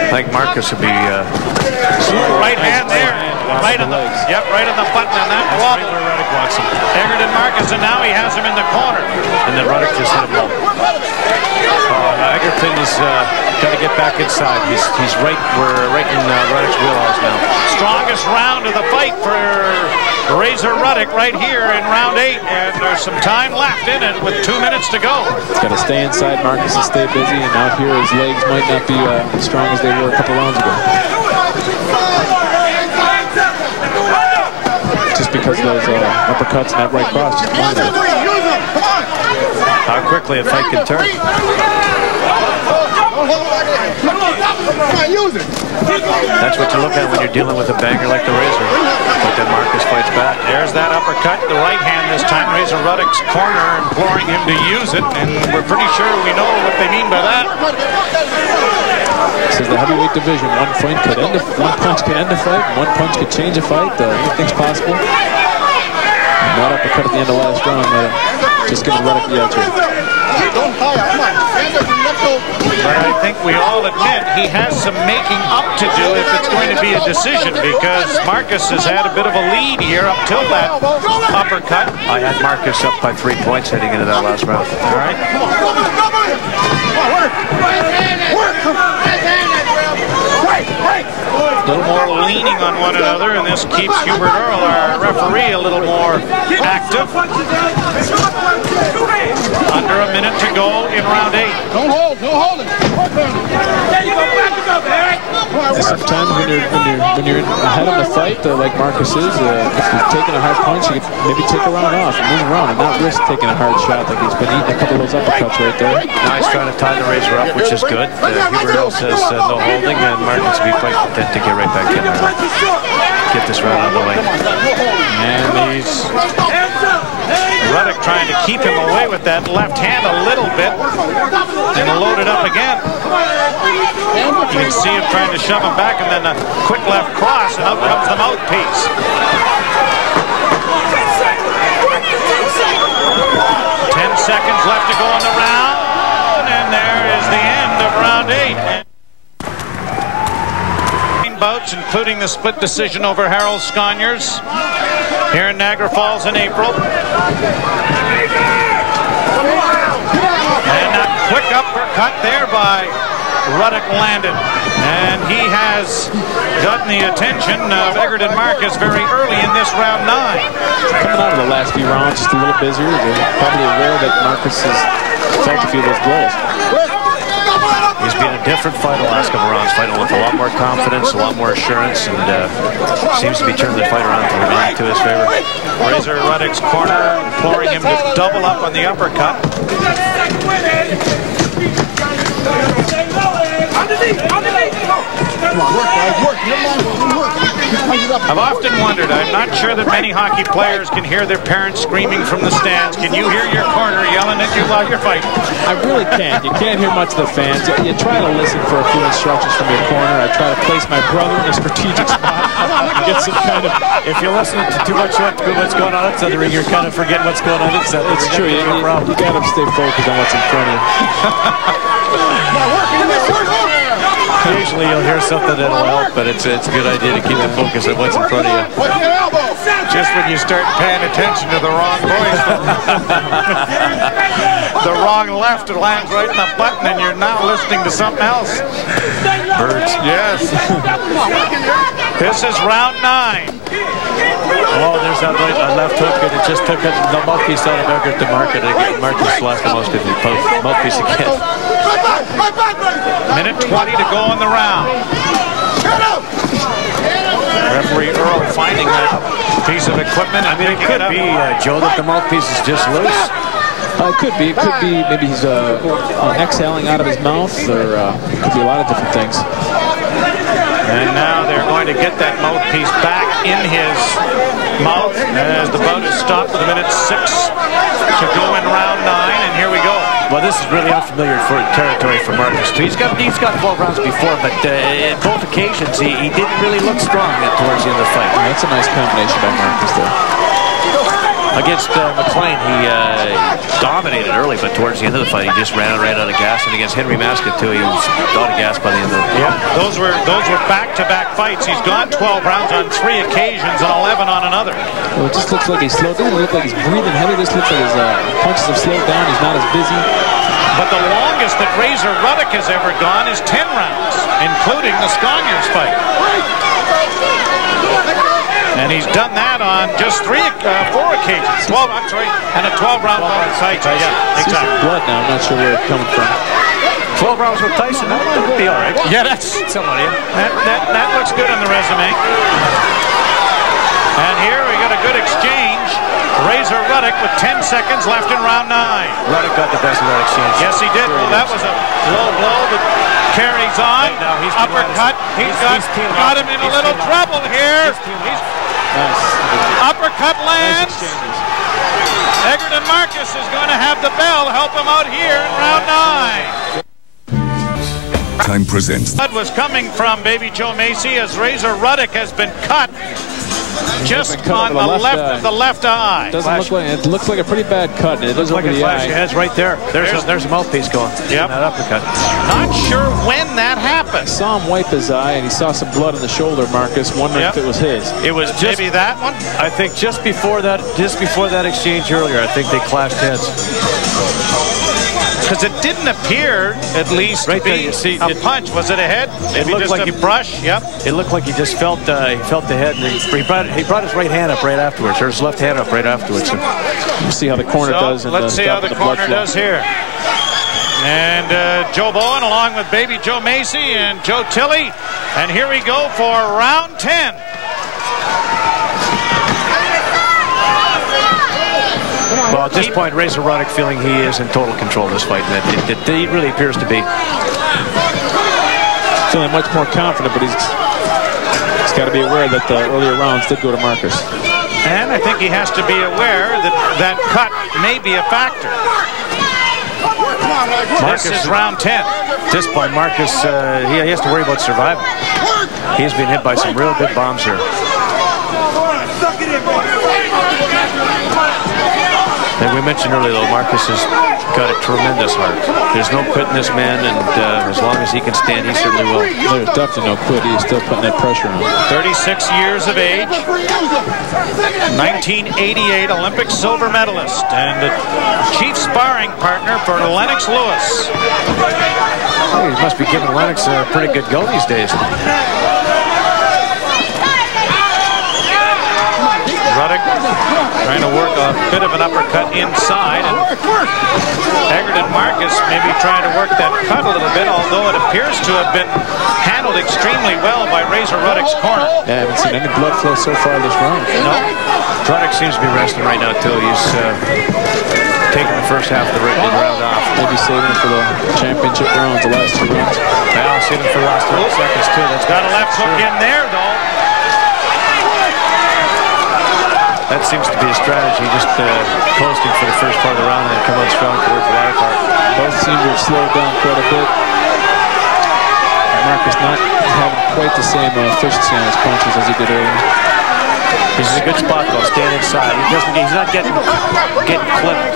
I think Marcus would be right hand there, right on the right on the button, and that wobble. Egerton Marcus, and now he has him in the corner. And then Ruddock just hit him low. Egerton has got to get back inside. He's right in Ruddock's wheelhouse now. Strongest round of the fight for Razor Ruddock right here in round 8, and there's some time left in it with 2 minutes to go. He's got to stay inside Marcus and stay busy, and out here his legs might not be as strong as they were a couple rounds ago. Just because of those uppercuts and that right cross. Just how quickly a fight can turn. That's what you look at when you're dealing with a banger like the Razor. But then Marcus fights back. There's that uppercut, the right hand this time. Razor Ruddock's corner imploring him to use it, and we're pretty sure we know what they mean by that. This is the heavyweight division. One punch could end a fight, and one punch could change a fight. Anything's possible. And that uppercut at the end of the last round, just giving Ruddock the edge here. But I think we all admit he has some making up to do if it's going to be a decision, because Marcus has had a bit of a lead here up till that uppercut. I had Marcus up by 3 points heading into that last round. All right. A little more leaning on one another, and this keeps Hubert Earl, our referee, a little more active. Under a minute to go in round 8. Don't hold, don't hold it. Sometimes when you're ahead of the fight, like Marcus is, if you're taking a hard punch, you can maybe take a round off and move around and not risk taking a hard shot like he's been eating a couple of those uppercuts right there. Now he's trying to tie the Razor up, which is good. Hubert Earl says no holding, and Marcus will be quite content to get right back in there. Get this round out of the way. And he's Ruddock trying to keep him away with that left hand a little bit and load it up again. You can see him trying to shove him back, and then a quick left cross, and out comes the mouthpiece. 10 seconds left to go in the round, and there is the end of round 8. bouts, including the split decision over Harold Sconyers here in Niagara Falls in April. And a quick uppercut there by Ruddock landed. And he has gotten the attention of Egerton Marcus very early in this round 9. Coming out of the last few rounds, just a little busier. They're probably aware that Marcus has felt a few of those blows. He's been a different fight the last couple rounds, fighting with a lot more confidence, a lot more assurance, and seems to be turning the fight around to his favor. Razor Ruddock's corner, imploring him to double up on the uppercut. I've often wondered, I'm not sure that many hockey players can hear their parents screaming from the stands. Can you hear your corner yelling at you while you're fighting? I really can't. You can't hear much of the fans. You try to listen for a few instructions from your corner. I try to place my brother in a strategic spot and get some kind of... If you're listening to too much what's going on outside the ring, you're kind of forgetting what's going on inside. It's true. You got to stay focused on what's in front of you. Occasionally you'll hear something that'll help, but it's a good idea to keep the focus on what's in front of you. Just when you start paying attention to the wrong voice, the wrong left lands right in the button, and you're now listening to something else. Birds. Yes. This is round 9. Oh, there's that right, left hook, and it just took the mouthpiece out of Egerton Market. Marcus lost the mouthpiece again. Minute 20 to go in the round. Referee Earl finding that piece of equipment. I mean, it could be, Joe, that the mouthpiece is just loose. It could be. It could be maybe he's exhaling out of his mouth, or it could be a lot of different things. And now they're going to get that mouthpiece back in his mouth as the bout is stopped with a minute 6 to go in round 9, and here we go. Well, this is really unfamiliar territory for Marcus. He's got 12 rounds before, but in both occasions he didn't really look strong towards the end of the fight. That's a nice combination by Marcus there. Against McLean, he dominated early, but towards the end of the fight, he just ran out of gas. And against Henry Mascot, too, he was out of gas by the end of the fight. Yeah, those were back-to-back fights. He's gone 12 rounds on 3 occasions and 11 on another. Well, it just looks like he's slow. It doesn't look like he's breathing heavy. This looks like his punches have slowed down. He's not as busy. But the longest that Razor Ruddock has ever gone is 10 rounds, including the Sconyers fight. And he's done that on just 4 occasions. 12, I'm sorry, and a 12-round fight. Yeah, exactly. Blood now. I'm not sure where it's coming from. 12 rounds with Tyson. That would be all right. Yeah, that's somebody. That looks good on the resume. And here we got a good exchange. Razor Ruddock with 10 seconds left in round 9. Ruddock got the best of that exchange. Yes, he did. Well, that was a low blow that carries on. Uppercut. He's got him in a little trouble here. Nice. Uppercut lands. Egerton Marcus is going to have the bell help him out here in round 9. Time presents. Blood was coming from Baby Joe Macy as Razor Ruddock has been cut just on the left of the left eye. It looks like a pretty bad cut. It doesn't look like a flash of heads right there. There's a mouthpiece going. Yep. That uppercut. Not sure when that happened. I saw him wipe his eye, and he saw some blood on the shoulder, Marcus, wondering if it was his. It was just, maybe that one? I think just before that exchange earlier, I think they clashed heads. Because it didn't appear, at least, right to be there, you see, a punch. Was it a head? It looked just like a brush. Yep. It looked like he just felt the head. And he brought his right hand up right afterwards, or his left hand up right afterwards. We'll see how the corner does. Let's see how the corner does here. And Joe Bowen along with Baby Joe Macy and Joe Tilley. And here we go for round 10. Well, at this point, Razor Ruddock feeling he is in total control of this fight. And he really appears to be. Feeling much more confident, but he's got to be aware that the earlier rounds did go to Marcus. And I think he has to be aware that that cut may be a factor. This is round 10. At this point, Marcus, he has to worry about survival. He's been hit by some real good bombs here. Like we mentioned earlier, though, Marcus has got a tremendous heart. There's no quit in this man, and as long as he can stand, he certainly will. There's definitely no quit. He's still putting that pressure on. 36 years of age, 1988 Olympic silver medalist, and the chief sparring partner for Lennox Lewis. Oh, he must be giving Lennox a pretty good go these days. Ruddock trying to work a bit of an uppercut inside, and Egerton Marcus maybe trying to work that cut a little bit, although it appears to have been handled extremely well by Razor Ruddock's corner. Yeah, I haven't seen any blood flow so far this round. No. Ruddock seems to be resting right now, too. He's taking the first half of the round off. Maybe saving it for the championship rounds, the last 2 rounds. Yeah, I'll save it for the last 30 seconds, too. That's got a left hook in there, though. That seems to be a strategy, just posting for the first part of the round and then come on strong towards the latter part. Both seem to have slowed down quite a bit. Marcus not having quite the same efficiency on his punches as he did earlier. This is a good spot, though. Stand inside. He's not getting clipped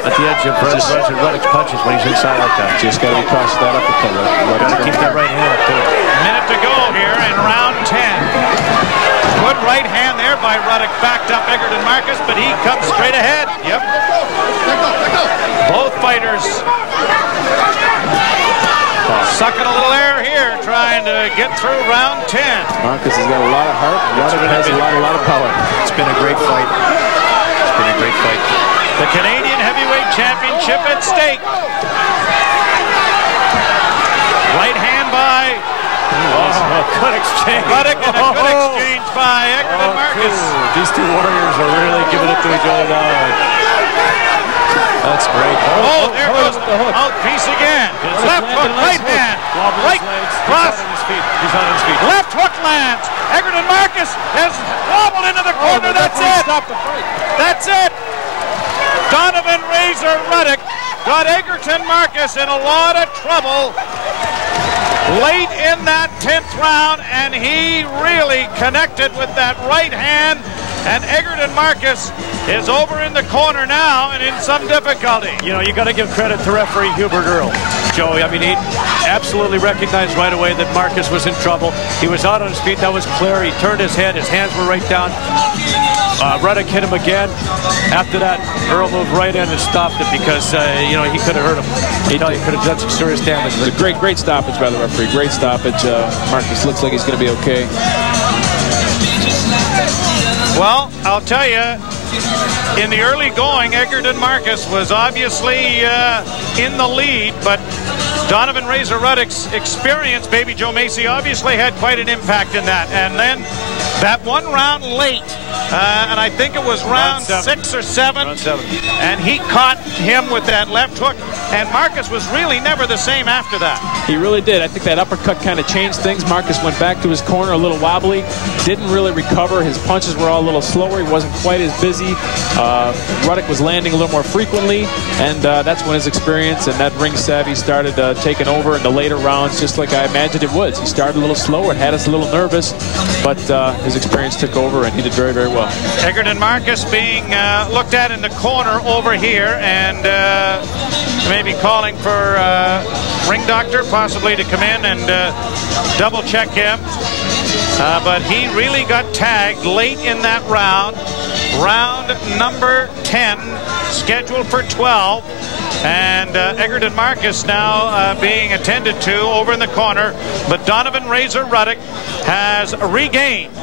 at the edge of Ruddock's punches when he's inside like that. Just got to be cautious of that uppercut. Got to keep that right hand up, too. Minute to go here in round 10. Good right hand there by Ruddock, backed up Egerton Marcus, but he comes straight ahead. Yep. Both fighters sucking a little air here, trying to get through round 10. Marcus has got a lot of heart. Ruddock has a lot of power. It's been a great fight. It's been a great fight. The Canadian Heavyweight Championship at stake. Right hand by good exchange. Ruddock, and a good exchange by Egerton Marcus. These two warriors are really giving it to each other now. That's great. Oh, there goes the mouthpiece again. Left hook, right hand. Right cross. He's on his feet. Left hook lands. Egerton Marcus has wobbled into the corner. That's it. Stop the fight. That's it. Donovan Razor Ruddock got Egerton Marcus in a lot of trouble late in that 10th round, and he really connected with that right hand, and Egerton Marcus is over in the corner now and in some difficulty. You know, you got to give credit to referee Hubert Earl, Joey. I mean, he absolutely recognized right away that Marcus was in trouble. He was out on his feet. That was clear. He turned his head. His hands were right down. Ruddock hit him again. After that, Earl moved right in and stopped it because, you know, he could have hurt him. He could have done some serious damage. It was a great stoppage by the referee. Great stoppage. Marcus looks like he's going to be okay. Well, I'll tell you, in the early going, Egerton Marcus was obviously in the lead, but Donovan Razor Ruddock's experience, Baby Joe Macy, obviously had quite an impact in that. And then that one round late, and I think it was round 6 or 7, and he caught him with that left hook, and Marcus was really never the same after that. He really did. I think that uppercut kind of changed things. Marcus went back to his corner a little wobbly, didn't really recover. His punches were all a little slower. He wasn't quite as busy. Ruddock was landing a little more frequently, and that's when his experience and that ring savvy started taking over in the later rounds, just like I imagined it would. He started a little slower, it had us a little nervous, but his experience took over, and he did very, very well. Egerton Marcus being looked at in the corner over here, and maybe calling for ring doctor possibly to come in and double check him. But he really got tagged late in that round. Round number 10, scheduled for 12. And Egerton Marcus now being attended to over in the corner. But Donovan Razor Ruddock has regained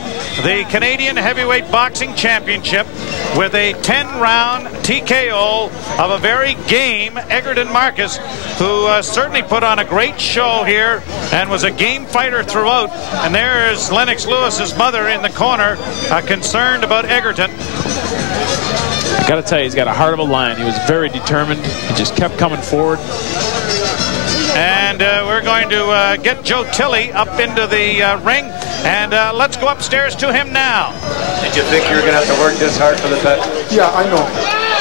the Canadian Heavyweight Boxing Championship with a 10-round TKO of a very game Egerton Marcus, who certainly put on a great show here and was a game fighter throughout. And there's Lennox Lewis's mother in the corner, concerned about Egerton. Got to tell you, he's got a heart of a lion. He was very determined. He just kept coming forward. And we're going to get Joe Tilley up into the ring, and let's go upstairs to him now. Did you think you were going to have to work this hard for the title? Yeah, I know.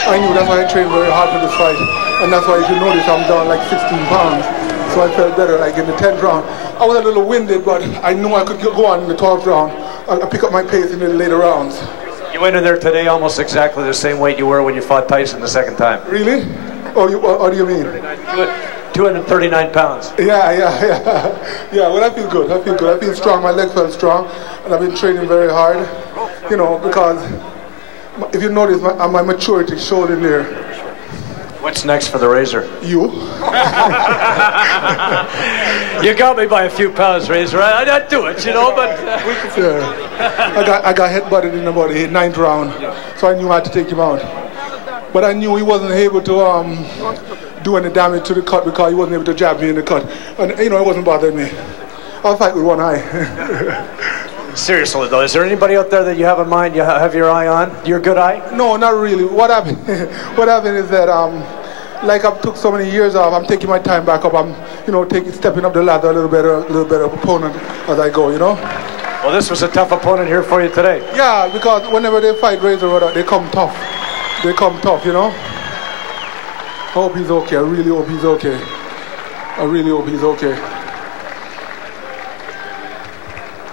I knew. That's why I trained very hard for this fight. And that's why, if you notice, I'm down like 16 pounds. So I felt better like in the 10th round. I was a little winded, but I knew I could go on in the 12th round. I'll pick up my pace in the later rounds. You went in there today almost exactly the same weight you were when you fought Tyson the second time. Really? Oh, what do you mean? 239 pounds. Yeah. Well, I feel good. I feel strong. My legs felt strong, and I've been training very hard. You know, because if you notice, my maturity showed in there. What's next for the Razor? You. You got me by a few pounds, Razor. I'd do it, you know, but... Yeah. I got headbutted in about the 9th round, so I knew I had to take him out. But I knew he wasn't able to do any damage to the cut because he wasn't able to jab me in the cut. And, you know, it wasn't bothering me. I'll fight with one eye. Seriously, though, is there anybody out there that you have in mind, you have your eye on? Your good eye? No, not really. What happened is that, like I took so many years off, I'm taking my time back up. I'm, you know, stepping up the ladder a little better opponent as I go, you know? Well, this was a tough opponent here for you today. Yeah, because whenever they fight Razor Ruddock, they come tough. They come tough, you know? I hope he's okay. I really hope he's okay. I really hope he's okay.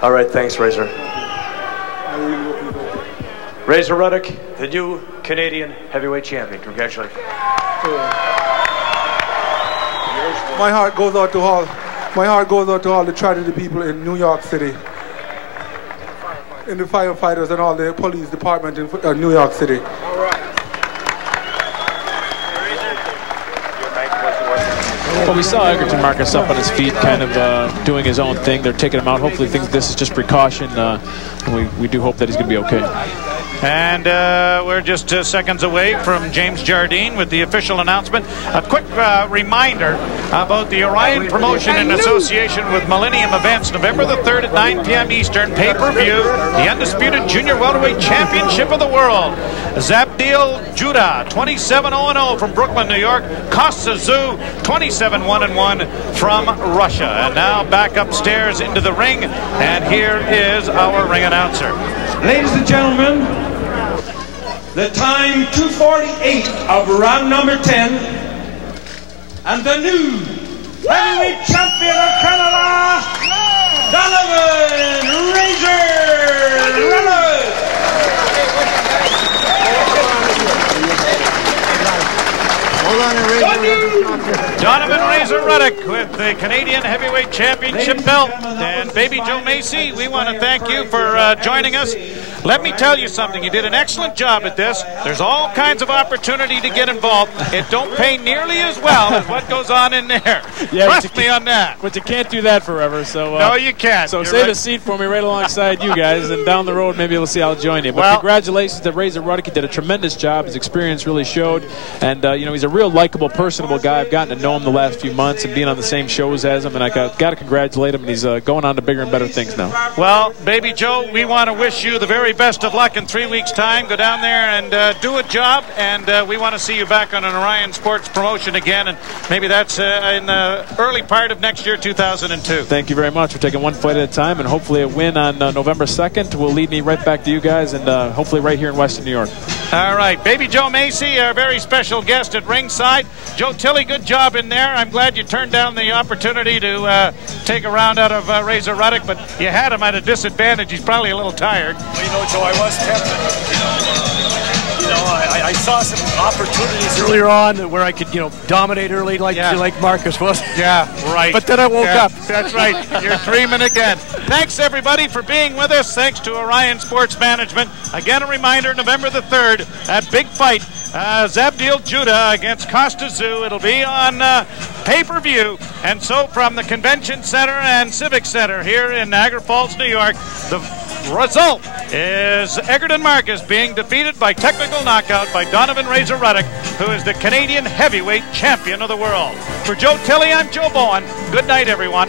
All right, thanks, Razor. I really hope he's okay. Razor Ruddock, the new Canadian heavyweight champion. Congratulations. My heart goes out to all the tragedy people in New York City, in the firefighters and all the police department in New York City. Well, we saw Egerton Marcus up on his feet, kind of doing his own thing. They're taking him out. Hopefully, this is just precaution. And we do hope that he's going to be okay. And we're just seconds away from James Jardine with the official announcement. A quick reminder about the Orion promotion in association with Millennium Events. November the 3rd at 9 p.m. Eastern, pay-per-view, the undisputed junior welterweight championship of the world. Zabdil Judah, 27-0-0 from Brooklyn, New York. Kostya Tszyu, 27-1-1 from Russia. And now back upstairs into the ring. And here is our ring announcer. Ladies and gentlemen, the time 2:48 of round number 10, and the new heavyweight champion of Canada, Donovan Razor Ruddock. Donovan Razor Ruddock with the Canadian Heavyweight Championship belt. And Baby Joe Macy, we want to thank you for joining us. Let me tell you something. You did an excellent job at this. There's all kinds of opportunity to get involved. It don't pay nearly as well as what goes on in there. Yeah, trust me on that. But you can't do that forever. So no, you can't. So You're save right. a seat for me right alongside you guys, and down the road maybe we'll see I'll join you. But well, congratulations to Razor Ruddock. He did a tremendous job. His experience really showed, and you know, he's a real likable, personable guy. I've gotten to know him the last few months and being on the same shows as him, and I got to congratulate him. And he's going on to bigger and better things now. Well, Baby Joe, we want to wish you the very best of luck in 3 weeks' time. Go down there and do a job, and we want to see you back on an Orion Sports promotion again, and maybe that's in the early part of next year, 2002. Thank you very much. We're taking one fight at a time, and hopefully a win on November 2nd will lead me right back to you guys, and hopefully right here in Western New York. All right. Baby Joe Macy, our very special guest at ringside. Joe Tilley, good job in there. I'm glad you turned down the opportunity to take a round out of Razor Ruddock, but you had him at a disadvantage. He's probably a little tired. Well, you know, Joe, I was tempted. I saw some opportunities earlier on where I could, dominate early like Marcus was. Yeah, right. But then I woke up. That's right. You're dreaming again. Thanks, everybody, for being with us. Thanks to Orion Sports Management. Again, a reminder, November the 3rd, that big fight, Zabdil Judah against Kostya Tszyu. It'll be on pay-per-view. And so from the Convention Center and Civic Center here in Niagara Falls, New York, the result is Egerton Marcus being defeated by technical knockout by Donovan Razor Ruddock, who is the Canadian heavyweight champion of the world. For Joe Tilley, I'm Joe Bowen. Good night, everyone.